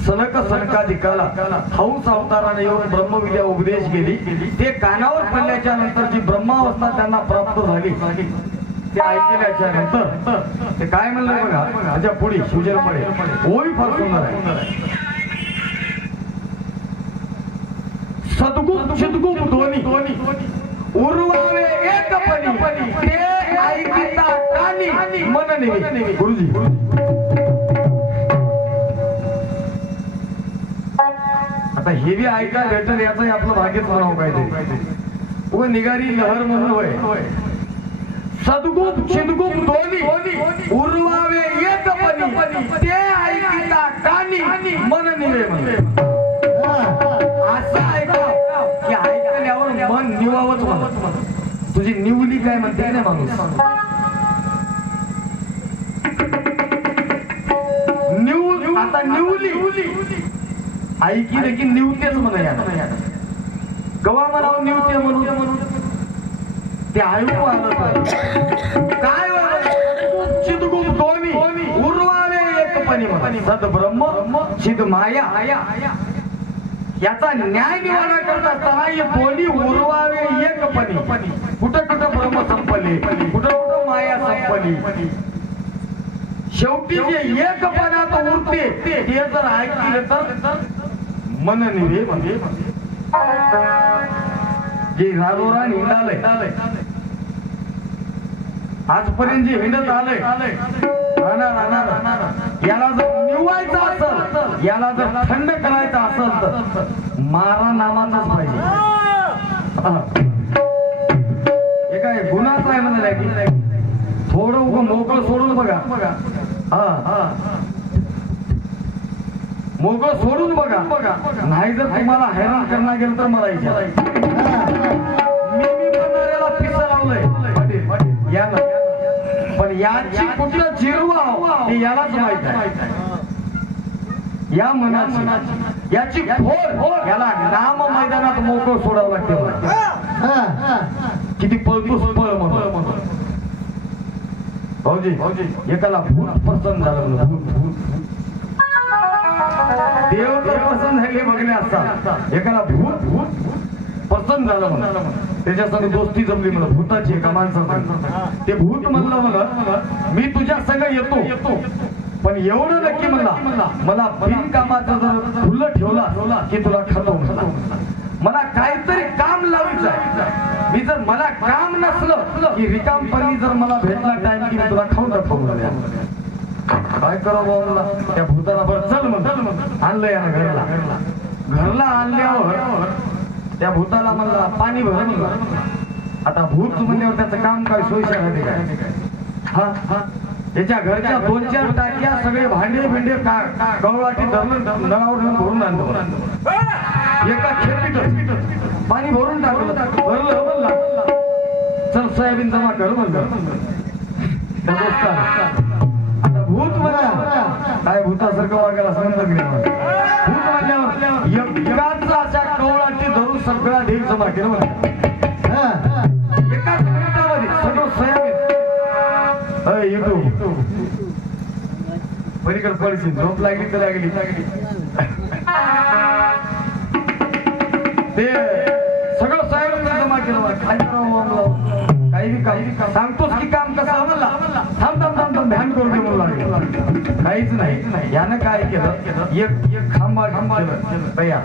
सनक सनकाधिकाला हंस अवताराने येऊन ब्रह्मविद्या उपदेश केली. ते कानावर पडल्याच्या नंतर जी ब्रह्मावस्था त्यांना प्राप्त झाली ते ऐकल्याच्या नंतर ते काय म्हणलं बघा. त्याच्या पुढे शिवजनपडे ओळी फार सुंदर आहे. सद्गुप चिद्गुप दोन्ही उर्वावे एकपणी, ते ऐकिता कानी मन नेवे. गुरुजी आता हे बी ऐका भेटल याचं आपलं भाग्यच म्हणावं काहीतरी. व निगारी लहर म्हणून होय. सद्गुप चिद्गुप दोन्ही उर्वावे एकपणी, ते ऐकिता कानी मन निवे म्हणले. असं ऐका की ऐकल्यावर मन निवावच म्हणत. तुझी निवली काय म्हणते ना माणूस. आता निवली ऐकी की निवतेच म्हणा. गवा म्हणावं निवते म्हणून ते ऐकू आलं काय चिदगुप दोन्ही सद्ब्रह्म चिद माया याचा न्याय निवाडा करत असताना हे दोन्ही उरवावे एकपणी. कुठं कुठं ब्रह्म संपले, कुठं कुठं माया संपली. शेवटी जे एकपणात उरते ते जर ऐकलं तर मन निवे म्हणजे जे राजोरा हिंडालय आजपर्यंत जे हिंडत आलंय याला जर निवायचं असेल, याला जर थंड करायचं असेल तर मारा नामाचाच पाहिजे. हे काय गुन्हाच आहे म्हणाले की थोडं मोकळं सोडून बघा. मोकळं सोडून बघा. नाही जर तुम्हाला हैराण करणार गेलं तर मला विचार. मी बनणाऱ्याला पिसा लावलंय याला, पण याची कुठलं जिरवा हे यालाच माहित आहे. या मनाची याची खोड याला नाम मैदानात मोकळं सोडावं लागतं. किती पळतोस पळ म्हणून भाऊजी एकाला भूत प्रसन्न झालं. देव तर प्रसन्न झाले बघले असतात, एकाला भूत प्रसन्न झालं म्हणून त्याच्या संग दोस्ती जमली म्हणून. भूताची एका माणसाचं ते भूत म्हणलं म्हणत मी तुझ्या संग येतो, पण एवढं नक्की म्हणला मला बिनकामाचं जर खुल्लं ठेवला की तुला खातो. मला काहीतरी काम लावायचं आहे. मी जर मला काम नसलं की रिकामपणी जर मला भेटला टाइम की मी तुला खाऊन टाकतो. काय करावं मला त्या भूताला. बरं चल मग आणलं यानं घरला आणल्यावर त्या भूताला म्हणला पाणी भरून. आता भूत म्हणल्यावर त्याचं काम काय सोयीच्या राहते काय. त्याच्या घरच्या 2-4 टाक्या सगळे भांडे भिंडे गवळाटी धरून नळावर भरून आणलं. एका खेपीत पाणी भरून टाकलं. भरलं म्हणला चल सोयाबीन जमा कर म्हणलं. आता भूत म्हणा काय भूतासारखं वागायला सांगितलं की नाही. भूत म्हणल्यावर एकाच अशा कवळाटी धरून सगळा ढीग जमा केलं म्हणा. एकाच मिनिटामध्ये सगळं सोयाबीन येतो. पलीकडे पडशील झोप लागली तर लागली. ते सगळं सोयाबीन जमा केलं. काय करावं काही बी काम सांगतोस की काम कसं म्हणला. थांब ध्यान करून दे म्हणून काहीच नाही. यानं काय केलं एक खांब तयार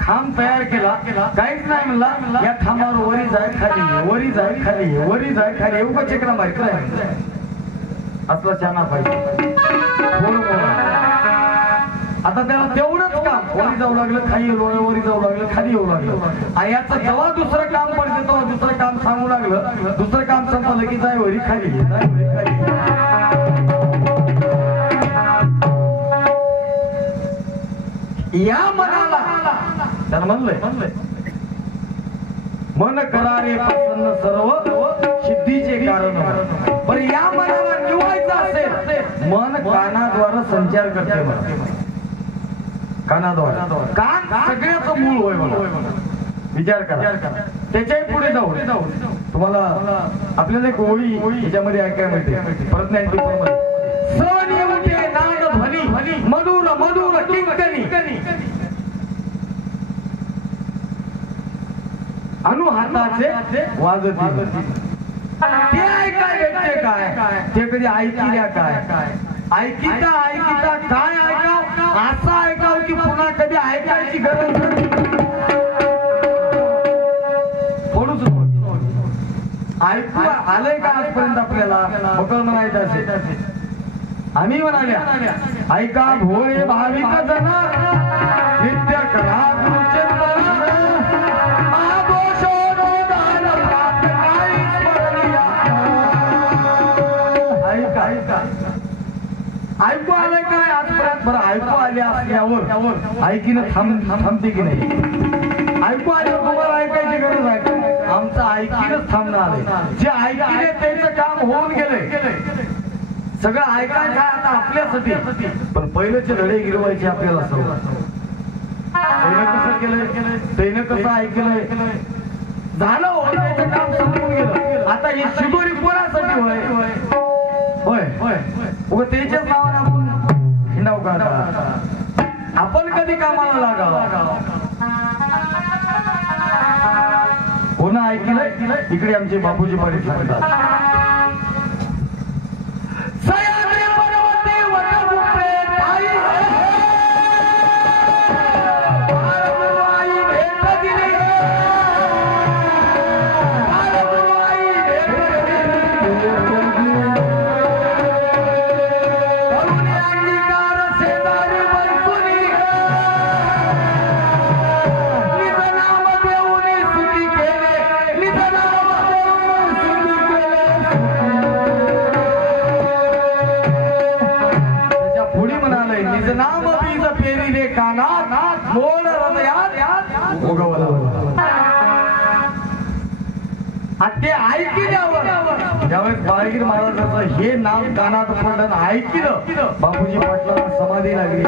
खांब तयार केला. काहीच नाही म्हणला या खांबावर वरी जाय खाली वरी जाय खाली वरी जाय खाली एवढं चक्रा माहित नाही. असला छाना पाहिजे. आता त्याला तेवढंच काम वरी जाऊ लागलं खाली वरी जाऊ लागलं खाली येऊ लागलं. आणि याचं जेव्हा दुसरं काम पडतं तेव्हा दुसरं काम सांगू लागलं. दुसरं काम संपलं की जाय वरी खाली जाय वरी खाली. या मनाला त्याला म्हणलंय मन करारे प्रसन्न सर्व सिद्धीचे कारण. पण या मनाला निवायचं असेल मन कानाद्वारे संचार करते. कानाद्वारे कान सगळ्याचं मूळ होय म्हणा. विचार करा. त्याच्याही पुढे जाऊ तुम्हाला आपल्याला एक ओळी याच्यामध्ये ऐकायला मिळते. परत नाही नाद ध्वनी मधुर मधुर किंकणी अनु हाताचे वाजती. ते ऐकाय भेटते काय ते कधी ऐकिल्या काय ऐकिता काय ऐकाव असं ऐकाव की पुन्हा कधी ऐकायची गरज नाही. थोडंच ऐकू आलंय का आजपर्यंत आपल्याला बकळ म्हणायचं असेल. आम्ही म्हणाल्या ऐका भोळे भाविक जन नित्य करा ऐकू आलंय काय आजपर्यंत. बरं ऐकू आले असल्यावर ऐकीनं थांबते की नाही. ऐकू आल्यावर तुम्हाला ऐकायची गरज आहे. आमचं ऐकीनच थांबणं आलंय. जे ऐकले त्याचं काम होऊन गेलंय. सगळं ऐकायचं आता आपल्यासाठी. पण पहिलेचे धडे गिरवायचे आपल्याला सवय. त्यानं कसं केलंय त्यानं कसं ऐकलंय झालं होण्याचं काम संपून गेलं. आता ही शिदोरी कोणासाठी होय होय उगा त्याच्याच नावाने आपण हिंडाव का? आपण कधी कामाला लागावं? कोणा ऐकलंय? इकडे आमचे बापूजी पाटील सांगतात, ते ऐकल्यावर ज्यावेळेस बाळगीर महाराजांचं हे नाव कानात पडलं, ऐकलं, बापूजी पाटलाला समाधी लागली.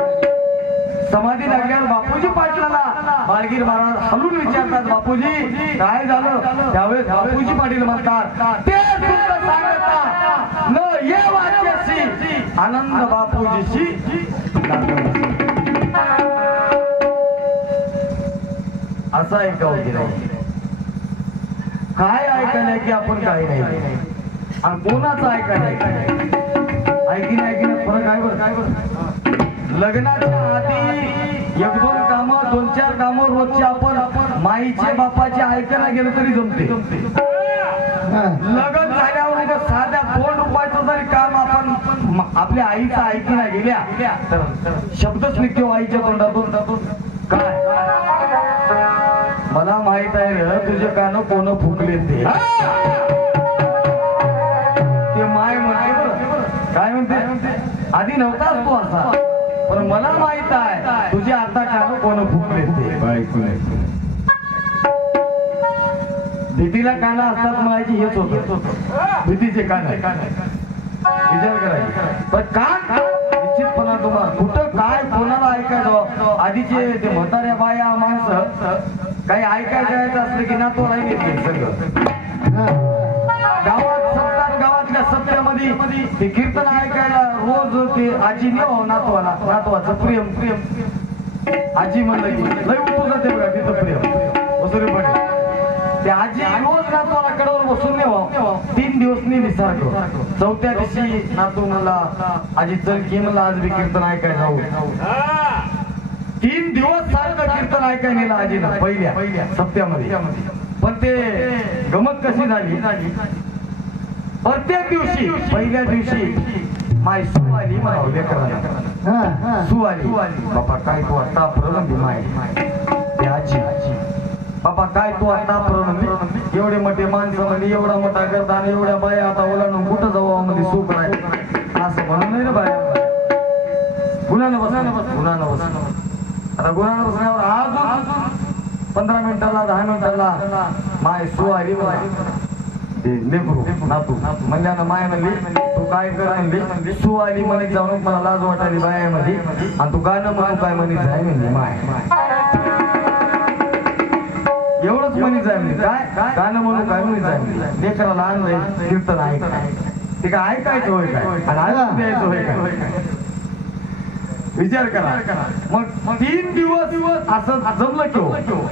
समाधी लागल्यावर बापूजी पाटलाला बाळगीर महाराज हलून विचारतात, बापूजी काय झालं? त्यावेळेस बापूजी पाटील म्हणतात, ते सुद्धा सांगता न ये वाक्याशी आनंद बापूजीशी असा ऐकावं गेलं. काय ऐकायला की आपण काही नाही, आणि कोणाचं ऐकायला ऐकण्यात फरक आहे बरं. काय बरं, लग्नाच्या आधी एक दोन कामं, दोन चार कामं रोजचे आपण माईचे बापाचे ऐकायला गेलं तरी जमते. लग्न झाल्यावर साध्या 2 रुपयाचं जरी काम आपण आपल्या आईचं ऐकायला गेल्या तर शब्दच निघतो आईच्या तोंडातून. काय मला माहित आहे रे, तुझे कान कोण फुकले ते माय म्हणते. काय म्हणते? आधी नव्हताच तू असा, पण मला माहित आहे तुझे आता कान कोण फुकले ते. भीतीला कान असतात म्हणायची हेच होत, भीतीचे कान विचार करायचे. पण कान निश्चितपणा तुम्हाला कुठं काय कोणाला ऐकायचं. आधीचे ते म्हाताऱ्या बाया माणसं काही ऐकायला जायचं असलं की ना तो राहिले सगळं गावात सत्तार, गावातल्या सत्यामध्ये ते कीर्तन ऐकायला रोज ते आजी नेव नातवाला, नातवाचं प्रेम आजी म्हणलं की लय उठू जाते बघा तिथं प्रेम वसुरी पडे. ते आजी रोज नातवाला कडावर बसून नेवा 3 दिवस नेहमी सारखं. 4थ्या दिवशी नातू मला आजी चल की मला आज बी कीर्तन ऐकायला जाऊ. 3 दिवस सारखं कीर्तन ऐकायला नेलं आजीला पहिल्या सप्त्यामध्ये. पण ते गमत कशी झाली, प्रत्येक दिवशी पहिल्या दिवशी माय सुवाली म्हणावं लेकराला, सुवाली बापा काय तू आता प्रलंबी माय. ते आजी बाबा काय तू आता प्रलंबी, एवढे मोठे माणसं म्हणजे एवढा मोठा करता आणि एवढ्या बाया आता ओलांडून कुठं जाऊ मध्ये सुख नाही असं म्हणून नाही रे बाया. गुन्हानं बस आता गुन्हानं बसण्यावर अजून 15 मिनिटाला 10 मिनिटाला माय सुवाली लेकरू नातू म्हणल्यानं माय म्हणली तू काय कर म्हणली, सुवाली म्हणे जाऊन मला लाज वाटायली बायामध्ये, आणि तू गाणं म्हणून काय म्हणे जाय म्हणली माय. एवढंच म्हणी जाय म्हणजे काय गाणं म्हणून काय म्हणी जाय म्हणजे लेकराला आणलंय कीर्तन ऐकाय, ते काय ऐकायचं होय काय आणि ऐकून द्यायचं होय काय. विचार करा. मग 3 दिवस असं जमलं की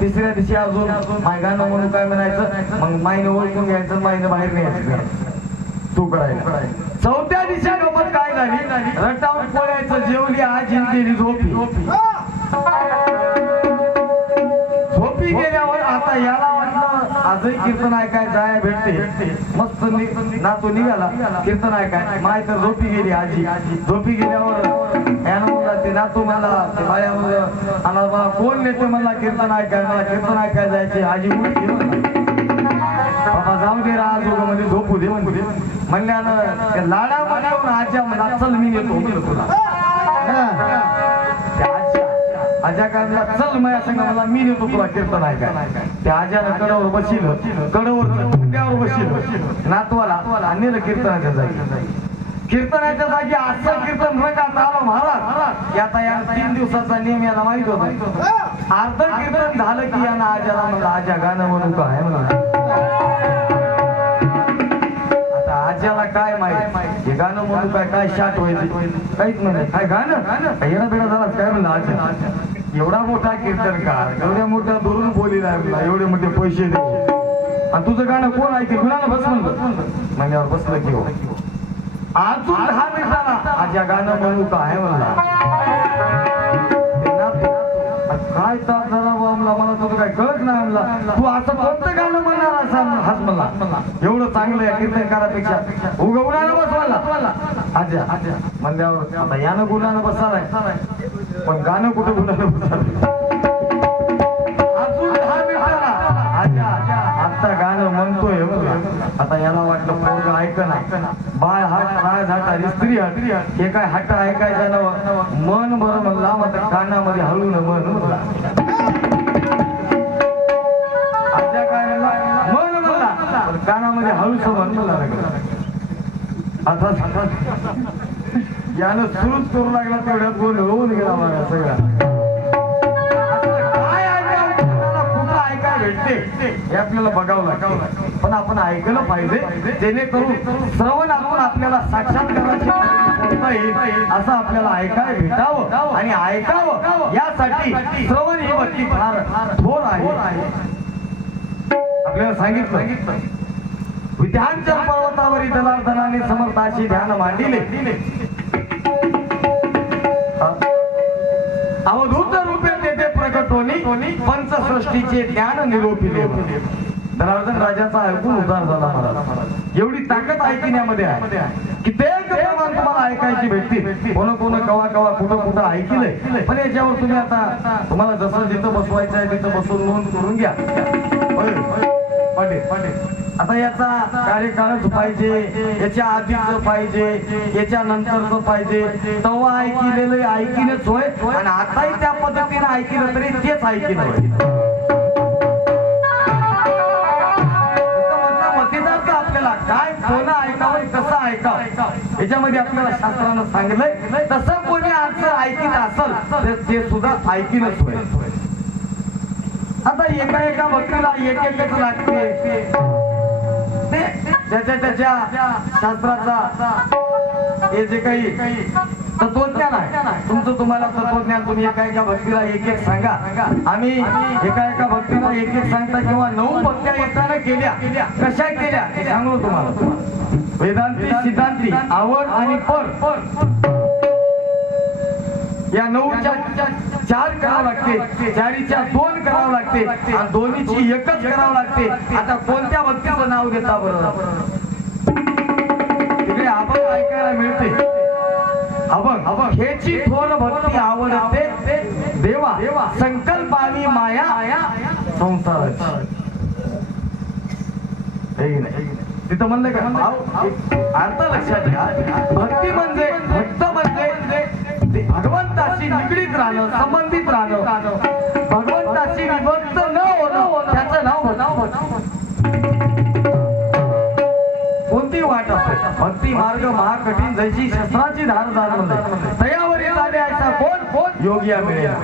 तिसऱ्या दिवशी अजून माय गाणं म्हणून काय म्हणायचं, मग माईने ओळखून घ्यायचं, माईने बाहेर न्यायचं तू करायला. 4थ्या दिवशी गमत काय झाली, रटावून पडायचं, जेवली आजी गेली झोपी. झोपी गेल्यावर आता याला वाटलं आजही कीर्तन ऐकाय जाय भेटते, मस्त नातू निघाला कीर्तन ऐकाय. माय तर झोपी गेली आजी. झोपी गेल्यावर ते नातू मला ते बाया म्हणलं आला बा कोण नेते मला कीर्तन ऐकाय, मला कीर्तन ऐकाय जायचे. आजी उठली बाबा जाऊ दे राज मध्ये झोपू दे म्हणल्यानं लाडामध्ये येऊन आज्या म्हणा चल मी येतो तुला. आजा काय म्हणला चल माझ्या संग मला मी नेतो तुला कीर्तन ऐकाय. त्या आज्यानं कडावर बसिल, कडवर बसिल नातवाला नेलं कीर्तनाच्या जागी. कीर्तनाच्या जागी असं कीर्तन रंगात आलं महाराज, आता या 3 दिवसाचा नियम याला माहित होता. अर्ध कीर्तन झालं की यानं आज्याला म्हणलं आजा गाणं म्हणून काय म्हणा. आता आज्याला काय माहित हे गाणं गाणं म्हणून काय शाट व्हायचं काहीच नाही. काय गाणं येणं बेडा झाला काय म्हणलं आज एवढा मोठा कीर्तनकार एवढ्या मोठ्या दुरून बोली लागला एवढे मोठे पैसे दे आणि तुझं गाणं कोण ऐकते कुणाला बस म्हणलं म्हणल्यावर बसलं की हो अजून 10 मिनिटाला आज या गाणं म्हणू काय म्हणला काय ताप झाला बाबला मला तुझं काय कळत नाही म्हणला तू असं कोणतं गाणं म्हणणार असं हाच म्हणला एवढं चांगलं आहे कीर्तनकारापेक्षा उगवणाला बसवायला आज्या म्हणल्यावर आता यानं गुणानं बसालाय पण गाणं कुठं गुणानं बसाल अजून 10 मिनिटाला आज्या आता गाणं म्हणतोय आता याला वाटलं पोरग ऐकना बाळ हात हाता स्त्री हट हे काय हट्ट ऐकायचं नवं मन बरं म्हणला मात्र कानामध्ये हळू न मन म्हणला आज्या काय म्हणला मन म्हणला कानामध्ये हळूच मन म्हणला आता यानं सुरूच करू लागला तेवढ्यात गोल होऊन गेला मला सगळा हे आपल्याला बघावं लागतं पण आपण ऐकलं पाहिजे जेणेकरून श्रवण आपण आपल्याला साक्षात्काराची येईल असं आपल्याला ऐकायला भेटावं आणि ऐकावं यासाठी श्रवण ही भक्ती फार थोर आहे आपल्याला सांगितलं विद्यांच्या पर्वतावरी दलार्दनाने समर्थाची ध्यान मांडिले अवधूत रूपे तेथे प्रकट होणी पंचसृष्टीचे ज्ञान निरोपिले दलार्दन राजाचा ऐकून उद्धार झाला महाराज एवढी ताकद ऐकण्यामध्ये आहे कित्येक प्रमाण तुम्हाला ऐकायची भेटते कोण कवा कुठं ऐकलंय पण याच्यावर तुम्ही आता तुम्हाला जसं जिथं बसवायचं आहे तिथं बसून नोंद करून घ्या आता याचा कार्यकाळच पाहिजे याच्या आधीच पाहिजे याच्या नंतरच पाहिजे तेव्हा ऐकलेलं ऐकिनच होय आणि आताही त्या पद्धतीने ऐकलं तरी तेच ऐकिन होय आपल्याला काय कोणा ऐकावं कसं ऐकावं याच्यामध्ये आपल्याला शास्त्रानं सांगितलंय तसं कोणी आज ऐकित असेल तर ते सुद्धा ऐकिनच होय आता एका भक्तीला एकच लागते त्याच्या शास्त्राचा हे जे काही तत्वज्ञान आहे तुमचं तुम्हाला तत्वज्ञान तुम्ही एका भक्तीला एक सांगा आम्ही एका भक्तीला एक सांगता किंवा 9 भक्त्या एकाने केल्या कशा केल्या हे सांगू तुम्हाला वेदांती सिद्धांती आवड आणि पर या 9च्या 4 करावं लागते 4च्या 2 करावं लागते आणि दोन्हीची एकच करावं लागते आता कोणत्या भक्तीचं नाव देता बरोबर तिकडे अभंग ऐकायला मिळते अभंग हेची थोर भक्ती आवडते देवा संकल्पानी माया संसार तिथं म्हणलं का अर्थ लक्षात घ्या भक्ती म्हणजे भक्त म्हणजे भगवंताशी निगडीत राहणं संबंधित राहणं भगवंताशी विभक्त न होणं त्याचं नाव कोणती वाट असते भक्ती मार्ग महाकठीण जैसी शस्त्राची धार जाणवली तयावरी झाले असा कोण योगिया मिळेल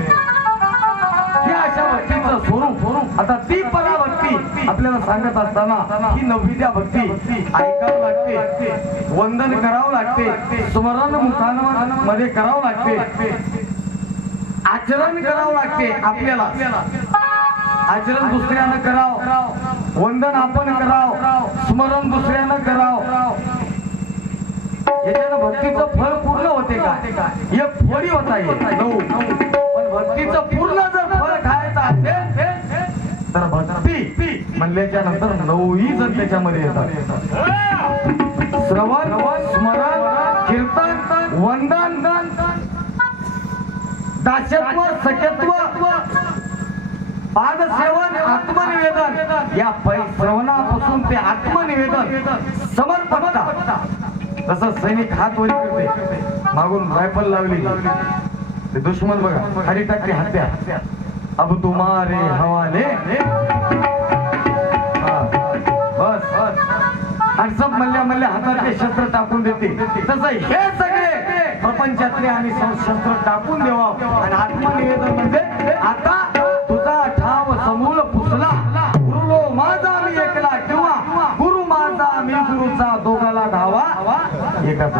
ही अशा भक्तीचं स्वरूप आता ती पराभक्ती आपल्याला सांगत असताना ही 9व्या भक्ती ऐकावं लागते वंदन करावं लागते स्मरण मुखांमध्ये करावं लागते आचरण करावं लागते आपल्याला आचरण दुसऱ्यानं करावं वंदन आपण करावं स्मरण दुसऱ्यानं करावं याच्यानं भक्तीचं फळ पूर्ण होते का एक फळी होता येईल 9 पण भक्तीचं पूर्ण जर फळ खायचं असेल तर भक्ती म्हणल्याच्या नंतर 9ही जर त्याच्यामध्ये येतात श्रवण स्मरण कीर्तन वंदन दास्यत्व सख्यत्व पादसेवन आत्मनिवेदन या श्रवणापासून ते आत्मनिवेदन समर्पणता जसं सैनिक हात वर करते मागून रायफल लावली ते दुश्मन बघा खाली टाकते हत्या अब तुम्हारे हवाले बस आणि सब मल्ल्या हातातले शस्त्र टाकून देते तसं हे सगळे प्रपंचातले आम्ही शस्त्र टाकून देवा आणि आत्मनिवेदन म्हणजे आता तुझा ठाव समूळ पुसला गुरु माझा मी एकला किंवा गुरु माझा मी गुरुचा दोघाला धावा एकच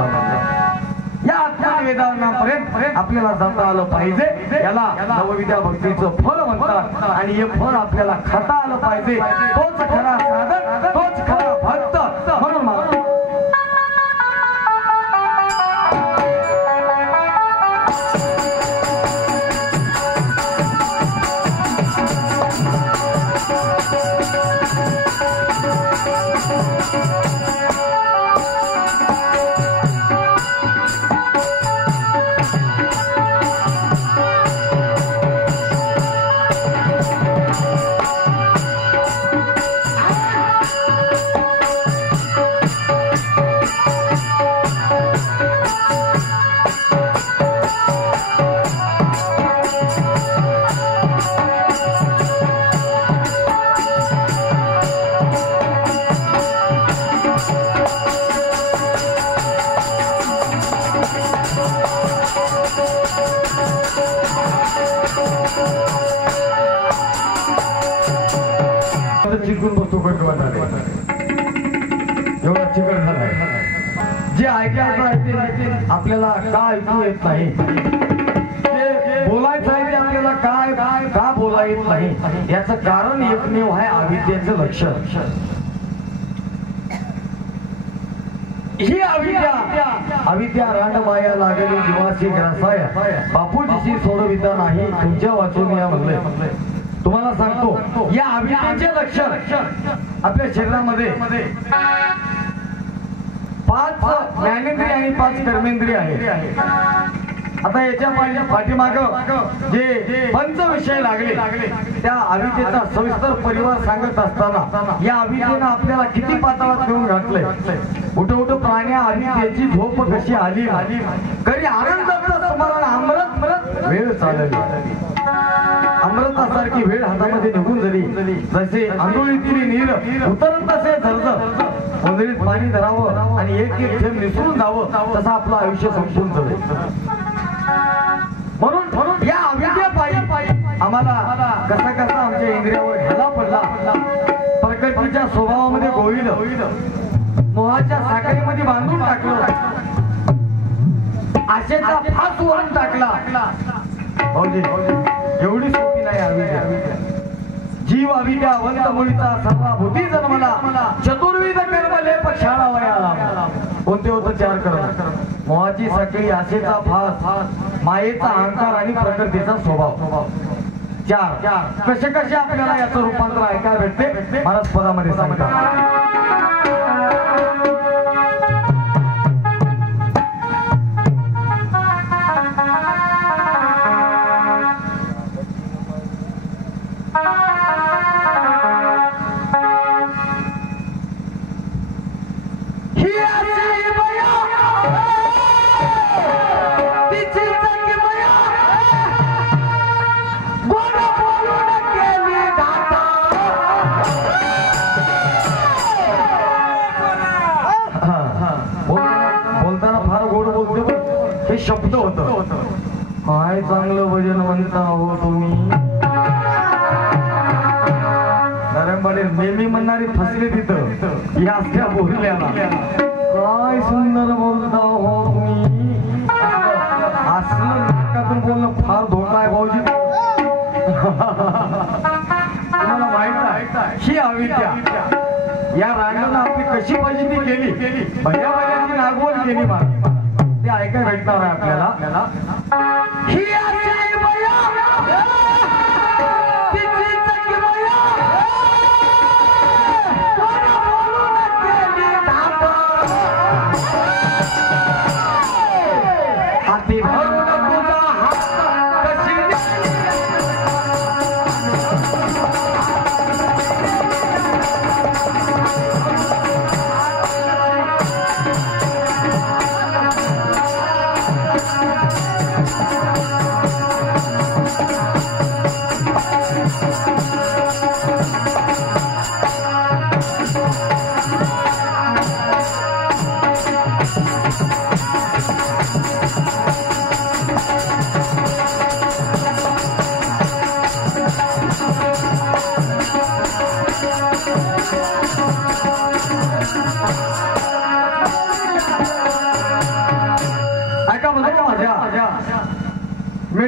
या आत्मनिवेदनापर्यंत आपल्याला जाता आलं पाहिजे. याला नवविद्या भक्तीचं फळ म्हणतात आणि हे फळ आपल्याला खाता आलं पाहिजे. तोच खरा साधक, तोच खरा भक्त. म्हणून चिकून बसतो एवढा चिकट झालाय. जे ऐकायचं आपल्याला का ऐकू येत नाही, ते बोलायचं आहे ते आपल्याला काय का बोला येत नाही, याचं कारण एकमेव आहे अविद्येचं लक्षण. ही अविद्या रांडमाया लागली जीवाची ग्रासाया, बापूजीची सोडविता नाही तुमच्या वाचून या म्हणले. तुम्हाला सांगतो या अविद्येचे लक्षण आपल्या शरीरामध्ये 5 ज्ञानेंद्रिय आणि 5 कर्मेंद्रिय आहेत. आता याच्या पाठीमाग जे पंच विषय लागले त्या अविद्येचा सविस्तर परिवार सांगत असताना या अविद्येनं आपल्याला किती पाताळात घेऊन घातलंय. उठ प्राण्या अविद्येची झोप कशी आली करी आनंदाचं स्मरण अमृत वेळ चालली. अमृतासारखी वेळ हातामध्ये निघून झाली. जसे आंधळीतील नीर उतरत तसे झरझर उंदरीत पाणी धरावं आणि एक एक थेंब निसरून जावं, तसं आपलं आयुष्य संपून जावं. म्हणून या अविद्येपायी आम्हाला कसा कसा आमच्या इंद्रियावर ढाला पडला. प्रकृतीच्या स्वभावामध्ये गोविल मोहाच्या साखळीमध्ये बांधून टाकलं, आशेचा फास वरून टाकला. एवढी सोपी नाही अविद्या. जीव अविद्या अवंत मुळीचा सर्वाभूती जन्मला, चतुर्विध कर्म लेप शाळा वयाला. कोणते होतं 4 कर्म? मोहाची साखळी, आशेचा फास, मायेचा अहंकार आणि प्रकृतीचा स्वभाव. 4 कसे कसे आपल्याला याचं रूपांतर ऐकायला भेटते महाराज पदामध्ये सांगतात. शब्द होत काय चांगलं भजन म्हणता हो तुम्ही. नरंबाले नेहमी म्हणणारी फसले तिथं या असल्या बोलल्याला. काय सुंदर बोलता हो तुम्ही. असलं नाटकातून बोलणं फार धोका आहे भाऊजी. तुम्हाला माहित आहे ही अविद्या या रांगानं आपली कशी फजिती केली, भैया भैयाची नागवड केली मला. ते ऐकायला भेटणार आहे आपल्याला.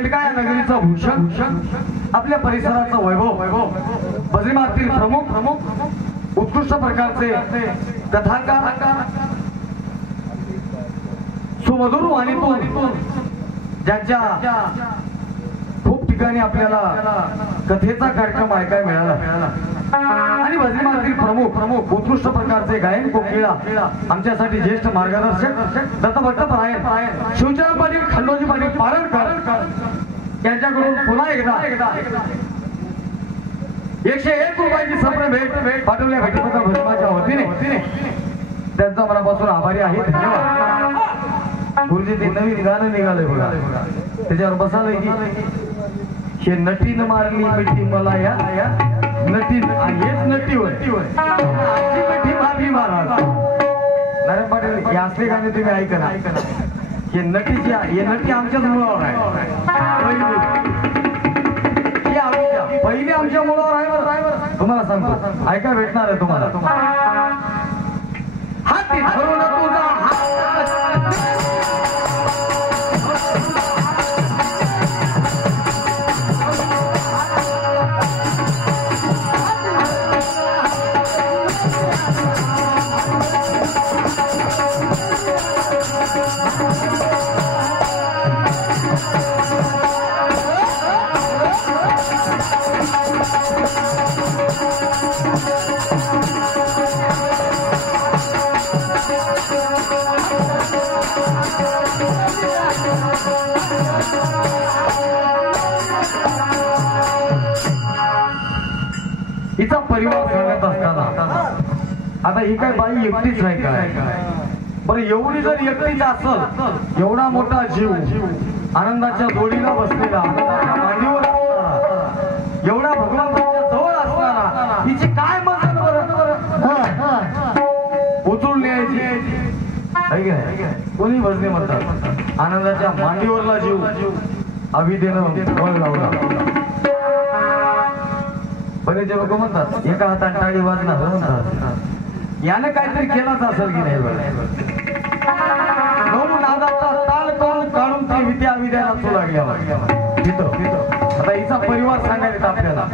मेटका या नगरीचा भूषण, आपल्या परिसराचा वैभव, बद्रीनाथतील प्रमुख उत्कृष्ट प्रकारचे कथाकार, सुमधुर वाणीतून ज्यांच्या खूप ठिकाणी आपल्याला कथेचा कार्यक्रम ऐकायला मिळाला आणि बद्रीनाथतील प्रमुख उत्कृष्ट प्रकारचे गायन कोकिळा आमच्यासाठी ज्येष्ठ मार्गदर्शक दत्तभक्त परायण शिवचरण पाटील, खंडोजी पाटील पारणकर यांच्याकडून पुन्हा एकदा 101 रुपयाची संप्रम भेट पाठवल्या भेटीपत्र भस्माच्या वतीने त्यांचा मनापासून आभारी आहे. धन्यवाद. गुरुजी ते नवीन गाणं निघालंय बघा, त्याच्यावर बसालय की हे नटीनं मारली मिठी मला या नटी, हेच नटी होती मिठी मारली महाराज. नारायण पाटील हे असले गाणे तुम्ही ऐका ना. हे नटी आमच्याच मुळावर आहे, पहिली आमच्या मुळावर आहे. तुम्हाला सांगतो, ऐका भेटणार आहे तुम्हाला. हाती धरून तुझा हिचा परिवार सांगत असताना आता ही काय बाई एकटीच आहे काय बरं, एवढी जर एकटीच असल, एवढा मोठा जीव आनंदाच्या जोडीला बसलेला, आनंदाच्या मांडीवर असणारा, एवढा भगवंताच्या जवळ असणारा, हिची काय मदत उचलून न्यायची कोणी भजने म्हणतात. आनंदाच्या मांडीवरला जीव अभिदेनं बळ लावला. बरेच लोक म्हणतात एका हातात टाळी वाजणार म्हणतात, यानं काहीतरी केलाच असेल की नाही. म्हणून नादाचा ताल करून काढून ती विद्या विद्याला चू लागल्या. आता हिचा परिवार सांगायचा आपल्याला.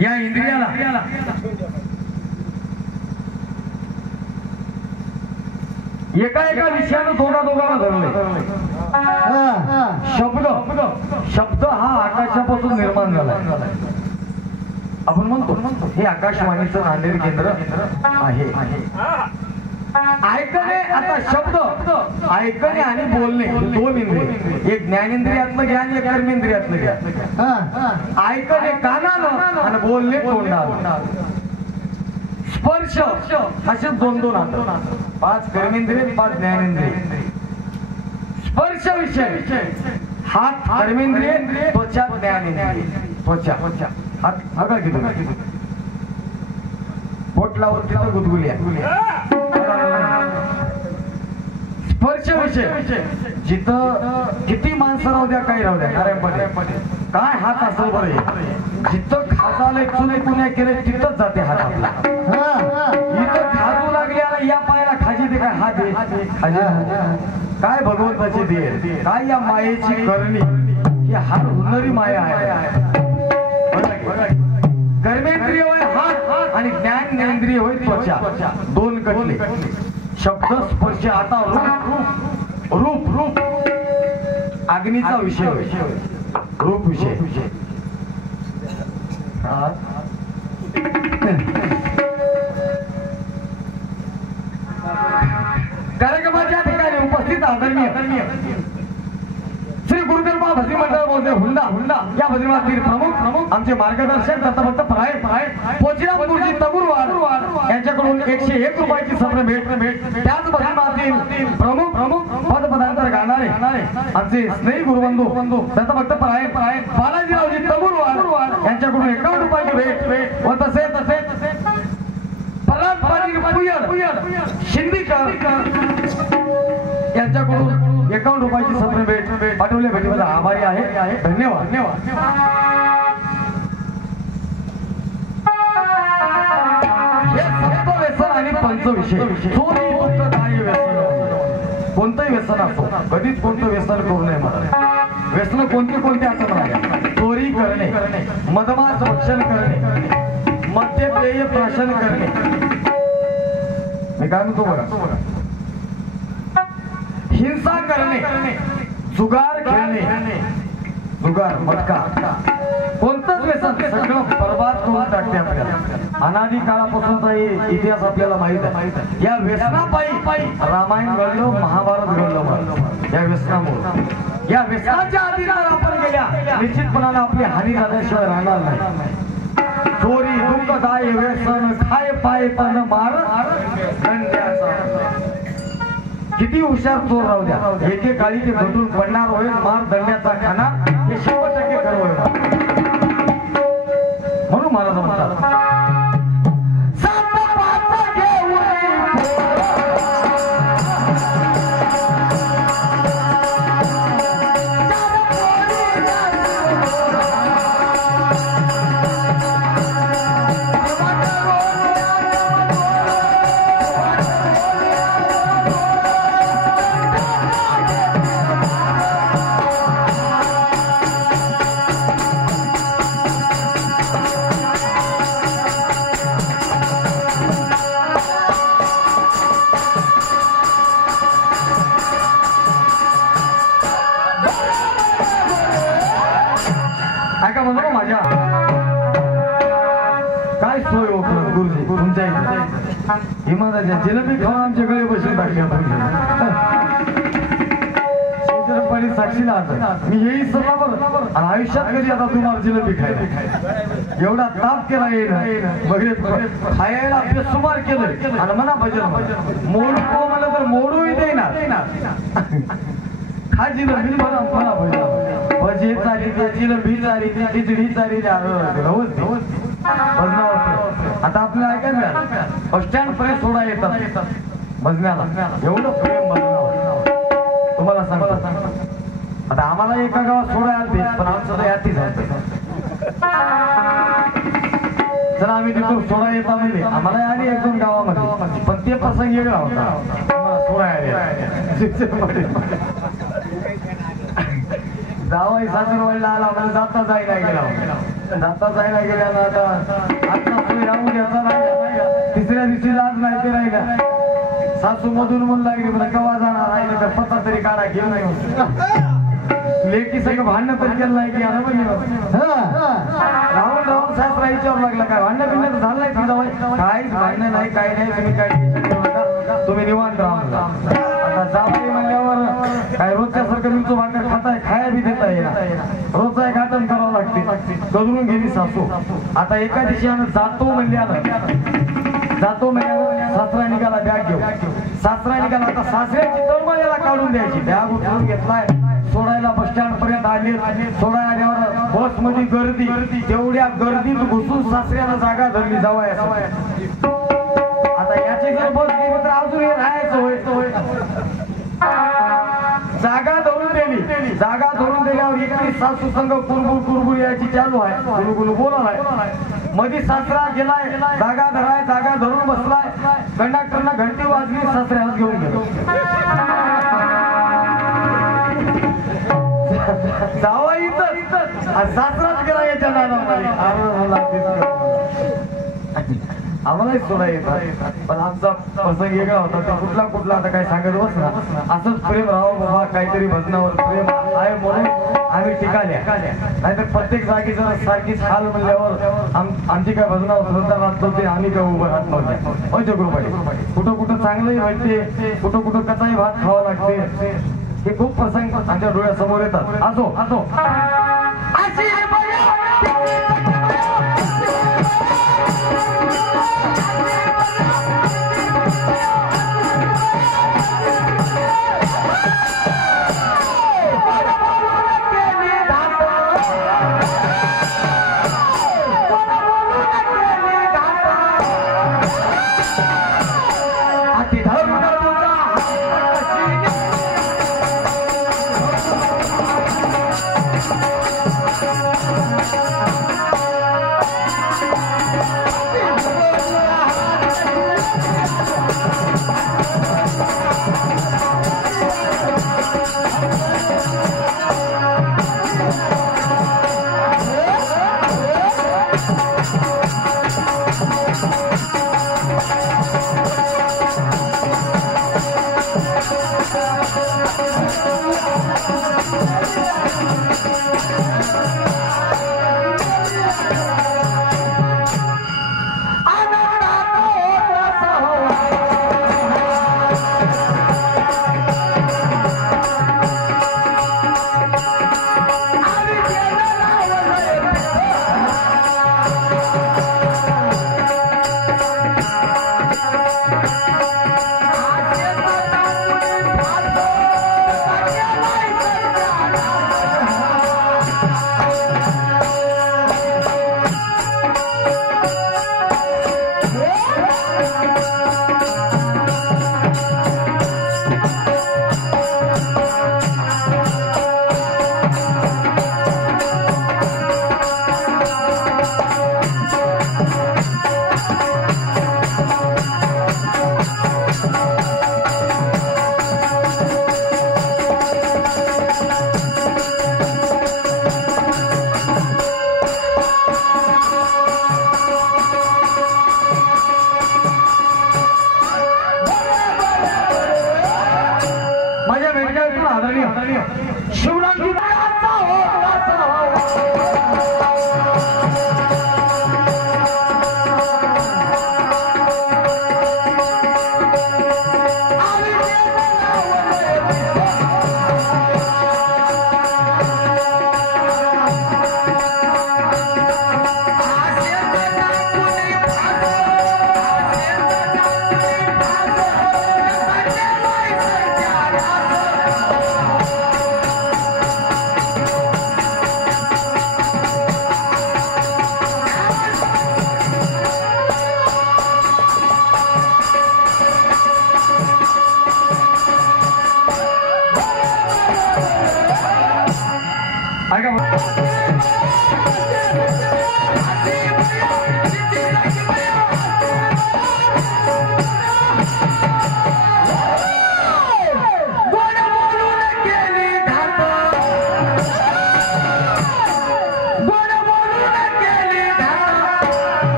या इंद्रियाला एका एका विषयानं दोघांना धरले. शब्द हा आकाशापासून निर्माण झाला. आपण म्हणतो हे आकाशवाणीचं नांदेड केंद्र आहे. ऐकणे आता शब्द ऐकणे आणि बोलणे दोन इंद्रिय, एक ज्ञानेंद्रियातलं घ्या आणि एक कर्मेंद्रियातलं घ्या. ऐकणे कानानं आणि बोलणे तोंडानं. स्पर्श असे दोन दोन हात, 5 कर्मेंद्रिय 5 ज्ञानेंद्रिय. स्पर्श विषय हात कर्मेंद्रिय, त्वचा ज्ञानेंद्रिय. त्वचा हात हगा किती पोट लावून तिथं गुदगुल्या. स्पर्श विषय जिथं किती माणसं राहू द्या काही राहू द्या नारायणपणे काय हात असेल बरं, जिथं खाजाला चुने पुण्या केले तिथंच जाते हात आपला. इथं खाजू लागल्याला या पायाला खाजी दे काय हात दे खाजी काय भगवंताची दे काय या मायेची करणी ही हात हुनरी माया आहे. कर्मेंद्रिय होय हात आणि ज्ञानेंद्रिय होय त्वचा. दोन कटले शब्द स्पर्श. आता रूप रूप रूप अग्नीचा विषय रूप विषय. कार्यक्रमाच्या ठिकाणी उपस्थित आदरणीय श्री गुरुदेव भजनी मंडळ महोदय हुंडा या भजनीतील प्रमुख आमचे मार्गदर्शक दत्तभक्त पराय पोचिराम गुरुजी तगुरवाड यांच्याकडून 101 रुपयाची सत्र भेट. त्याच भजनीतील प्रमुख पदपदांतर गाणारे आमचे स्नेही गुरुबंधू दत्तभक्त पराय बालाजीरावजी तगुरवाड यांच्याकडून 51 रुपयाची भेट व तसे पराग पाटील शिंदीकर यांच्याकडून 51 रुपयाची सत्र भेट पाठवले. भेटीबद्दल आभारी आहे. धन्यवाद. हे सप्त व्यसन आणि पंच विषय चोरी दुःख काय व्यसन कोणतंही व्यसन असो कधीच कोणतं व्यसन करू नये. मला व्यसन कोणते आता म्हणाले चोरी करणे, मदमास भक्षण करणे, मद्यपेय प्राशन करणे. मी काय म्हणतो बघा, हिंसा करणे, जुगार खेळणे, जुगार मटका कोणतंच व्यसन सगळं बर्बाद करून टाकते आपल्याला. अनादी काळापासूनचा इतिहास आपल्याला माहित आहे. या व्यसनापायी रामायण घडलं, महाभारत घडलं. या व्यसनामुळे या व्यसनाच्या आधी जर आपण गेल्या निश्चितपणाने आपली हानी झाल्याशिवाय राहणार नाही. चोरी दुःखदाय व्यसन खाय पाय पण मार दंड्याचा. किती हुशार चोर राहू द्या एके काळी ते भेटून पडणार होईल. मार दंड्याचा खाणार हे 100% खरं होईल. म्हणून मला म्हणतात जिलेबी खाऊन आमच्या गळे बसून टाकले. साक्षीला मी येई सल्ला बरं आणि आयुष्यात कधी आता तुम्हाला जिलेबी खायला एवढा ताप केला येईल वगैरे खायला बेसुमार केलं आणि म्हणा भजन मोडू मला तर मोडूही देणार. खा जिलेबी मला भजन भजे चाली जिलेबी चाली खिचडी चाली आता आपल्याला ऐकायला मिळालं बस स्टँड पर्यंत सोडा येतात भजण्याला. एवढं प्रेम भजनावर तुम्हाला सांगतो. आता आम्हाला एका गावात सोडा आलते पण आमचं तर यातीच होतं. जर आम्ही तिथून सोडा येता म्हणजे आम्हाला आली 1-2 गावामध्ये पण ते प्रसंग वेगळा होता. सोडा जावाई सासूरवाडीला आला म्हणजे जाता जायला गेला आता आता सोय राहून घ्यायचा नाही. तिसऱ्या दिवशी लाज नाही ते राहिला. सासू मधून म्हणून लागली म्हणजे कवा जाणार राहिलं तर पत्ता तरी काढा घेऊन लेकी सगळं भांडण तरी केलं नाही की राहून सासरा विचारू लागला काय भांडण पिंड झालं नाही तुझा काहीच भांडण नाही काही नाही. तुम्ही काय तुम्ही निवांत राहा. आता जावई म्हणल्यावर काय रोजच्या सारखं मिरचू भाकर खाताय, खाया बी देता येणार, रोजचा एक आटण करावं लागते. गजरून गेली सासू. आता एका दिवशी आम्ही जातो सासरा निघाला बॅग घेऊ. सासरा निघाला. आता सासऱ्याची तळमळ याला काढून द्यायची. बॅग उचलून घेतलाय, सोडायला बस स्टँड पर्यंत आले. सोडायला आल्यावर बस मध्ये गर्दी. तेवढ्या गर्दीत घुसून सासऱ्याला जागा धरली जावाय. आता याची जर बस गेली तर अजून हे राहायचं होय. जागा धरून दिली. जागा धरून दिल्यावर एकटी सासू संघ कुरबुर यायची चालू आहे. गुलगुल बोलाय. मध्ये सासरा गेलाय, जागा धरून बसलाय. कंडक्टरना घंटी वाजली, सासऱ्याला घेऊन गेलो. जावा इथं सासराच गेला याच्या नादामध्ये. आम्हालाही सोडा येतात, पण आमचा प्रसंग वेगळा होता. ते कुठला आता काय सांगत बस ना. असंच प्रेम राहावं बाबा, काहीतरी भजनावर प्रेम आहे म्हणून आम्ही टिकाल्या. नाहीतर प्रत्येक जागी जर सारखीच हाल म्हणल्यावर आमची काय भजनावर श्रद्धा राहत नव्हती, आम्ही काय उभं राहत नव्हते. कुठं चांगलंही व्हायचे, कुठं कचाही भात खावा लागते. हे खूप प्रसंग आमच्या डोळ्यासमोर येतात. असो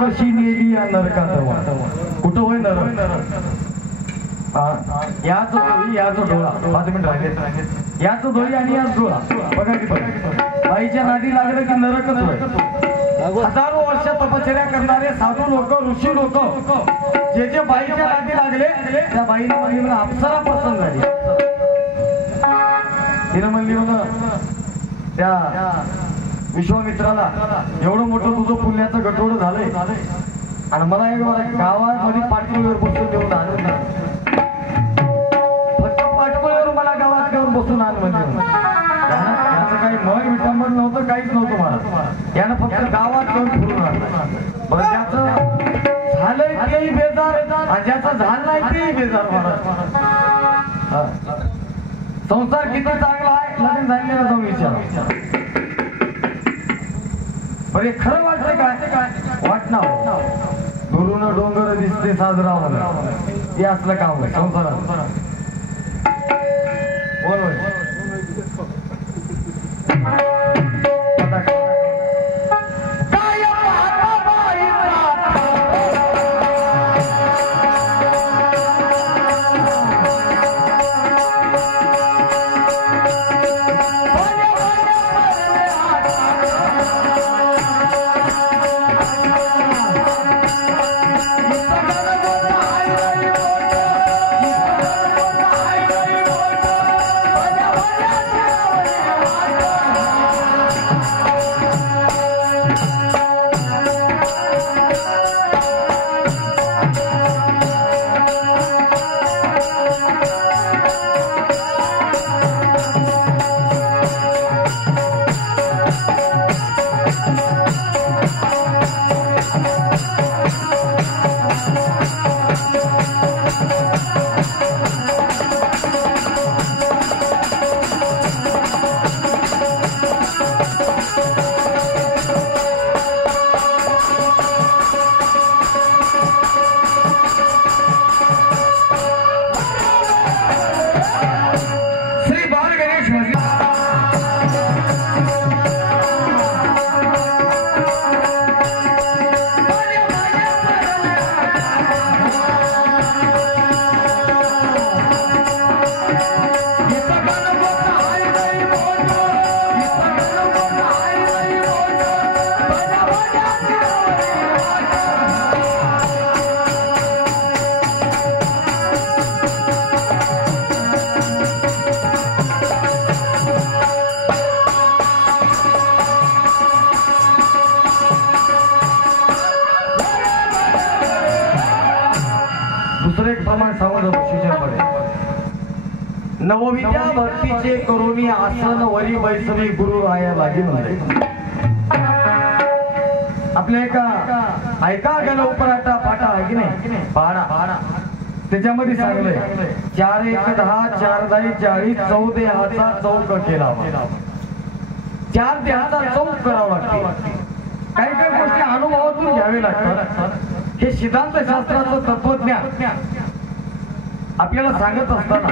कशी नेली या नरकात कुठं होय नरक याच दोरी याच डोळा 5 मिनिट राहिले याच दोरी आणि याच डोळा बघा की बघा बाईच्या नादी लागलं की नरकच होय हजारो वर्ष तपश्चर्या करणारे साधू लोक ऋषी लोक जे जे बाईच्या नादी लागले त्या बाईने म्हणली मला अप्सरा पसंत झाली तिने म्हणली म्हणून त्या विश्वामित्राला एवढं मोठं तुझं पुण्याचं गटोड झालंय आणि मला एक गावामध्ये पाटोळीवर बसून देऊन आणून फक्त पाटोळीवर मला गावात घेऊन बसून आण म्हणजे याचं काही मन विटंबन नव्हतं काहीच नव्हतं मला यानं फक्त गावात घेऊन फिरून आणलं बरं ज्याचं झालंय तेही बेजार आणि ज्याचं झालं नाही तेही बेजार मला संसार किती चांगला आहे लग्न झालेला जाऊन विचार बरे खरं वाटतंय काय वाटणार दुरून डोंगर दिसते साजरा होणार हे असलं काम आहे संसारात बोल नवविद्या भक्तीचे करुणी आसन वरी बैसवी गुरु राया लागी म्हणते आपल्या ऐका गेला उपराटा फाटा आहे की नाही पाडा त्याच्यामध्ये सांगलंय 4 1 10 4 10 40 14 हाचा चौक केला 4 देहाचा चौक करावा लागते काही काही गोष्टी अनुभवातून घ्यावे लागतात हे सिद्धांत शास्त्राचं तत्वज्ञान आपल्याला सांगत असताना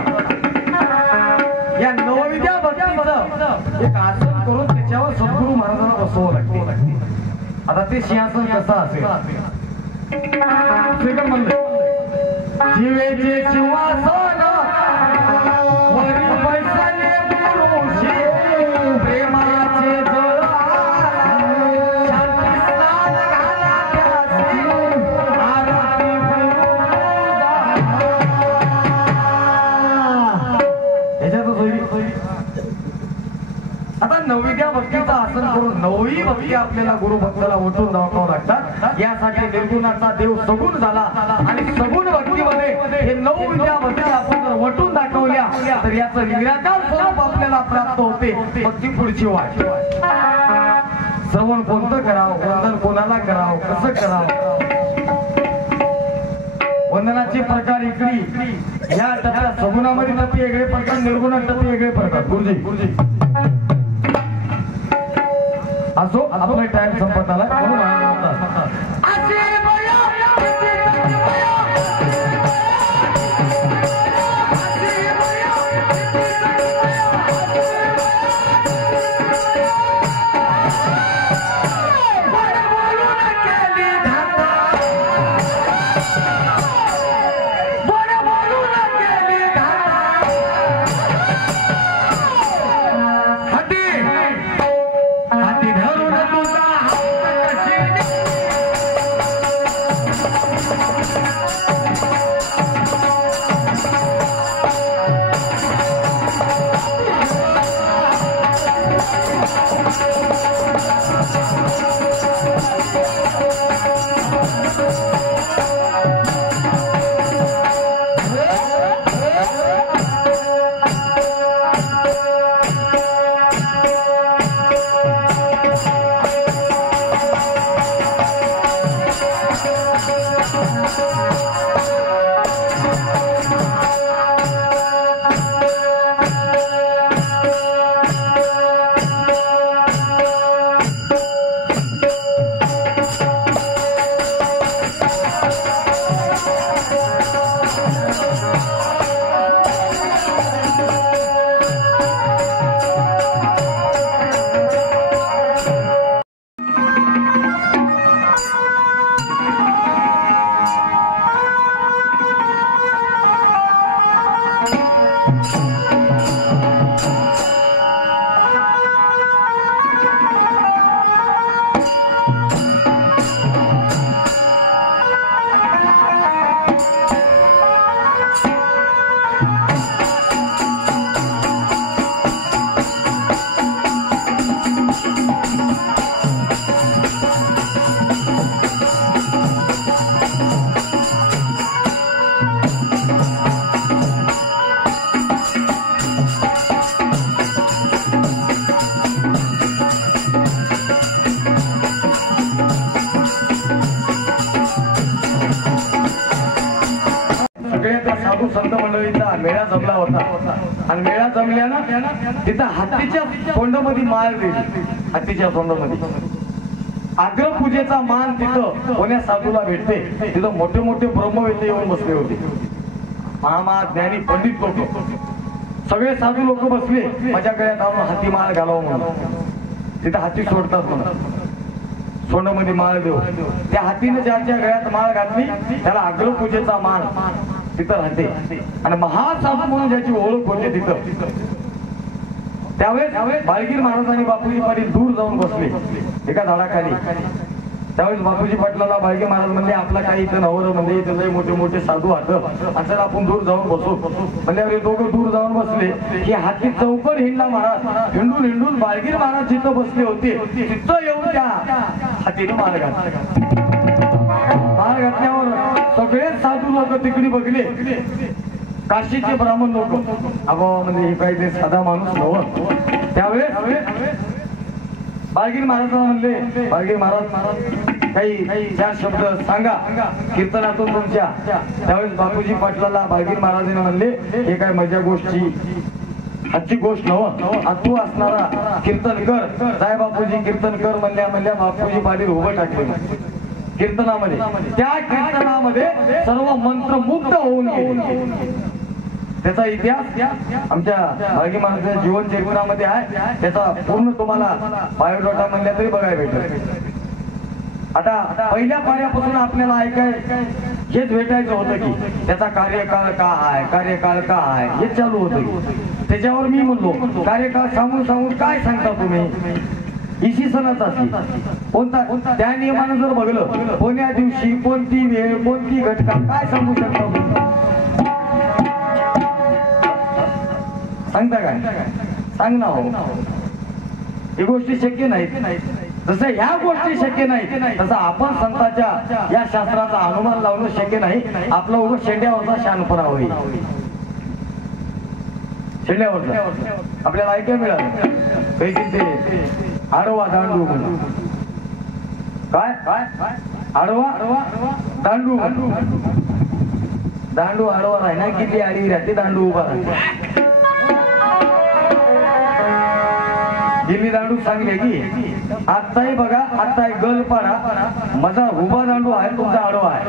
या नवविद्या भक्तीचं एक आसन करून त्याच्यावर सद्गुरू महाराजांना बसवावं लागते आता ते सिंहासन कसं असेल म्हणले जीवेचे सिंहासन वरी बैसले गुरुशी प्रेमाचे जळ शांती स्नान घाला त्यासी आरती आता नवविद्या भक्तीचं आसन करून नववी भक्ती आपल्याला गुरु भक्ताला ओटून दाखवावं लागतात यासाठी निर्गुणाचा देव सगुण झाला आणि सगुण भक्तीमध्ये हे नवविद्या भक्ती आपण जर वटून दाखवल्या तर याचं निराकार स्वरूप आपल्याला प्राप्त होते भक्ती पुढची वाट श्रवण कोणतं करावं वंदन कोणाला करावं कसं करावं वंदनाचे प्रकार इकडे या टप्प्यात सगुणामध्ये टप्पे वेगळे पडतात निर्गुणात टप्पे वेगळे पडतात गुरुजी असो आपला टाइम संपत आला साधू संत मंडळीचा मेळा जमला होता आणि मेळा जमल्यानं तिथं हत्तीच्या तोंडामध्ये माळ दिली. हत्तीच्या तोंडामध्ये अग्रपूजेचा मान तिथं कोण्या साधूला भेटते. तिथं मोठे मोठे ब्रह्मवेत्ते येऊन बसले होते. महामा ज्ञानी पंडित लोक सगळे साधू लोक बसले. माझ्या गळ्यात आणून हाती माळ घालावं म्हणून. तिथं हाती सोडतात म्हणून सोंडामध्ये माळ देऊ. त्या हातीने ज्याच्या गळ्यात माळ घातली त्याला अग्रपूजेचा मान तिथं राहते. आणि महासाधू म्हणून ज्याची ओळख होते तिथं. त्यावेळेस बाळगीर महाराज आणि बापूजी पाटील दूर जाऊन बसले एका झाडाखाली. त्यावेळेस बापूजी पाटलाला बाळगीर महाराज म्हणले आपला काही इथं नवर म्हणजे इथं लय मोठे मोठे साधू आहात असं आपण दूर जाऊन बसू. म्हणजे दोघं दूर जाऊन बसले की हाती चौकर हिंडला महाराज. हिंडून हिंडून बाळगीर महाराज जिथं बसले होते तिथं येऊन त्या हातीनं माळ घातला. माळ घातल्यावर सगळे साधू लोक तिकडे बघले. काशीचे ब्राह्मण लोक अगो म्हणजे हे काही ते साधा माणूस नव्हतं. त्यावेळेस बाळगीर महाराजांना म्हणले बाळगीर महाराज काही चार शब्द सांगा कीर्तनातून तुमच्या. त्यावेळेस बापूजी पाटलाला बाळगीर महाराजांनी म्हणले हे काय मजा गोष्टी आजची गोष्ट नव्ह. तू असणारा कीर्तन कर. जाय बापूजी कीर्तन कर म्हणल्या बापूजी पाटील उभं टाकले कीर्तनामध्ये. त्या कीर्तनामध्ये सर्व मंत्रमुग्ध होऊन गेले. त्याचा इतिहास आमच्या बाळगीर महाराजांच्या जीवन चरित्रामध्ये आहे. त्याचा पूर्ण तुम्हाला बायोडाटा म्हणल्या तरी बघायला भेटेल. आता पहिल्या पाऱ्यापासून आपल्याला ऐकाय हेच भेटायचं होतं की त्याचा कार्यकाळ का आहे कार्यकाळ का आहे हेच चालू होतं. त्याच्यावर मी म्हणलो कार्यकाळ सांगून सांगून काय सांगता तुम्ही. इसवी सणाचा कोणता त्या नियमानं जर बघलं कोण्या दिवशी कोणती वेळ कोणती घटना काय सांगू शकता सांगता काय सांग ना. हो ही गोष्टी शक्य नाही. जसं ह्या गोष्टी शक्य नाही तसं आपण संतांच्या या शास्त्राचा अनुमान लावणं शक्य नाही. आपलं उभं शेंड्यावरचा शानपणा होईल. शेंड्यावरचा आपल्याला ऐकायला मिळालं काही ते आडवा दांडू म्हणून. काय आडवा दांडू दांडू आडवा राही ना किती आडवी राहते दांडू उभा राहते. गिल्ली दांडू सांगले की आत्ताही बघा आत्ता गलपाडा माझा उभा दांडू आहे तुमचा आडवा आहे.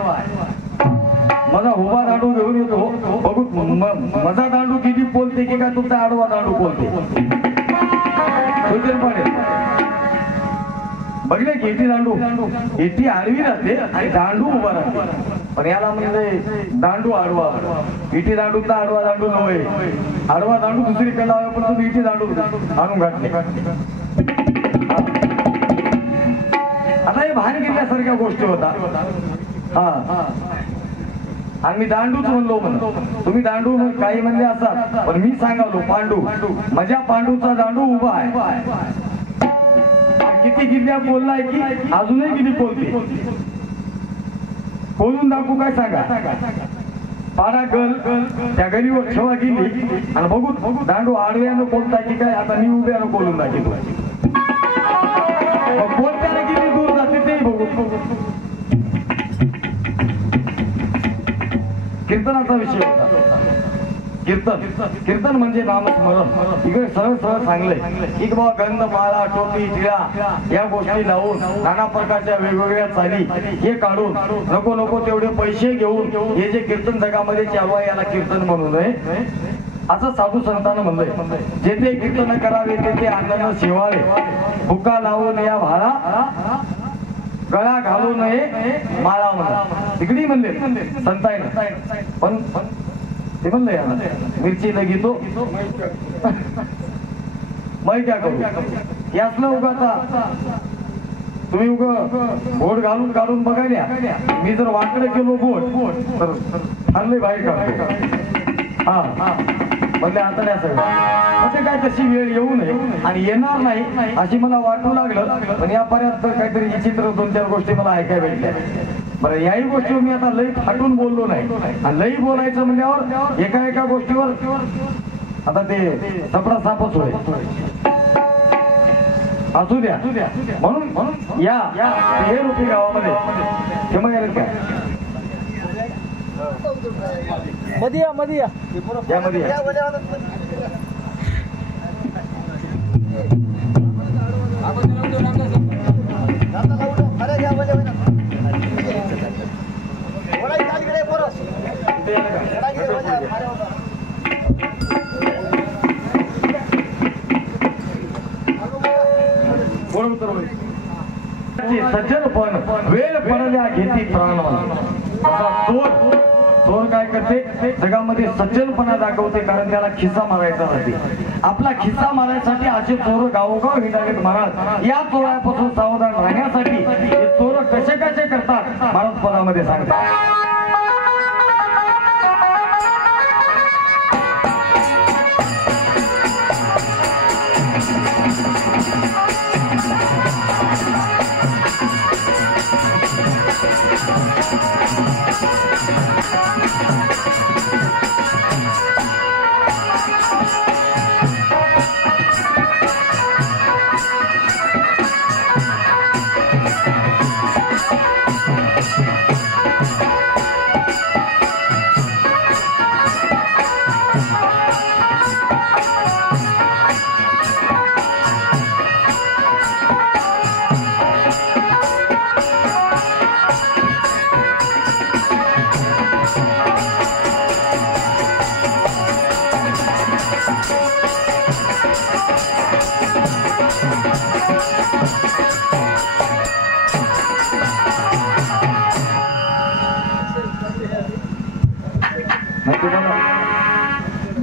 माझा उभा दांडू घेऊन येतो बघू माझा दांडू किती बोलते की काय तुमचा आडवा दांडू बोलते. बघले की इटी दांडू इटी आडवी राहते आणि दांडू उभा राहते. पण याला म्हणजे दांडू आडवा. इटी दांडूचा आडवा दांडू नव्हे. आडवा दांडू दुसरीकडे लावा पण तुम्ही इटी दांडू आणून घातले. आता हे भान घेतल्यासारख्या गोष्टी होता. हा आणि मी दांडूच म्हणलो म्हणतो. तुम्ही दांडू काही म्हणले असा पण मी सांगालो पांडू. माझ्या पांडूचा दांडू उभा आहे. किती गिल्ल्या बोललाय की अजूनही किती बोलते बोलून दाखवू काय सांगा. पाडा गल त्या गलीवर ठेवा गेली आणि बघू दांडू आडव्यानं बोलताय की काय. आता मी उभ्यानं बोलून दाखवतो. बोलताना किती दूर जाते ते बघू. कीर्तनाचा विषय होता. कीर्तन म्हणजे नामस्मरण. इकडे सरळ सरळ सांगलंय की बाबा गंध, माळा, टोपी, टिळा या गोष्टी लावून नाना प्रकारच्या वेगवेगळ्या चाली हे काढून नको तेवढे पैसे घेऊन हे जे कीर्तन जगामध्ये चालू आहे याला कीर्तन म्हणू नये असं साधू संतांना म्हणलंय. जेथे कीर्तन करावे तेथे अन्न सेवावे, भुका लावून या भाळा, गळा घालू नये माळा म्हणा. तिकडे म्हणले संतांना. पण ते म्हणलंय मिरची लगी तो मै क्या करू. हे असलं उगाचा तुम्ही बोट घालून काढून बघायला. मी जर वाकडे केलो बोट तर हल्ले बाहेर काढतो. हा म्हणजे आता नाही सगळं ते काय तशी वेळ येऊ नये आणि येणार नाही अशी मला वाटू लागलं. पण या पर्यंत काहीतरी विचित्र 2-4 गोष्टी मला ऐकायला भेटल्या. बरं याही गोष्टीवर मी आता लई फाटून बोललो नाही. आणि लई बोलायचं म्हणल्यावर एका गोष्टीवर आता ते सपडा सापच होय असू द्या. म्हणून या हे रुपी गावामध्ये केव्हा गेलं काय मध्ये या सज्जनपण वेळ पडल्या घेती प्राण. चोर काय करते जगामध्ये सज्जनपणा दाखवते कारण त्याला खिस्सा मारायचा नाही. आपला खिस्सा मारायसाठी असे चोर गावोगाव हिंडालेत महाराज. या चोरापासून सावधान राहण्यासाठी हे चोर कसे करतात महाराज पदामध्ये सांगतात.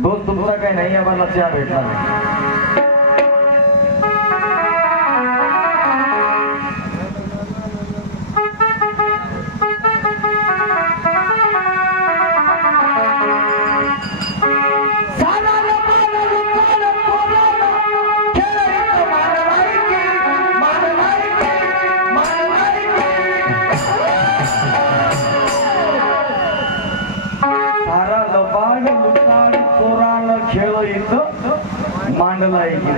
दोस्त तुमचा काही नाही आम्हाला चहा भेटणार नाही. मांडला आहे की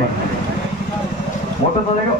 मोठं झालंय का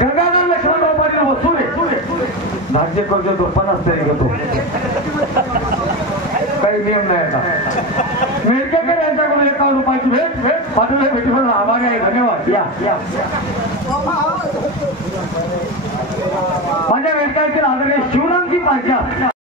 गंगाधर लक्ष्मणराव पाटील वसुले धाडचे कर्ज तो 50 तरी घेतो. काही नियम नाही आता. मेडकेकर यांच्याकडून 51 रुपयाची भेट पाठवले. भेटीवर आभारी आहे. धन्यवाद. या माझ्या वेळकातील आदरणीय शिवरामजी पांचाळ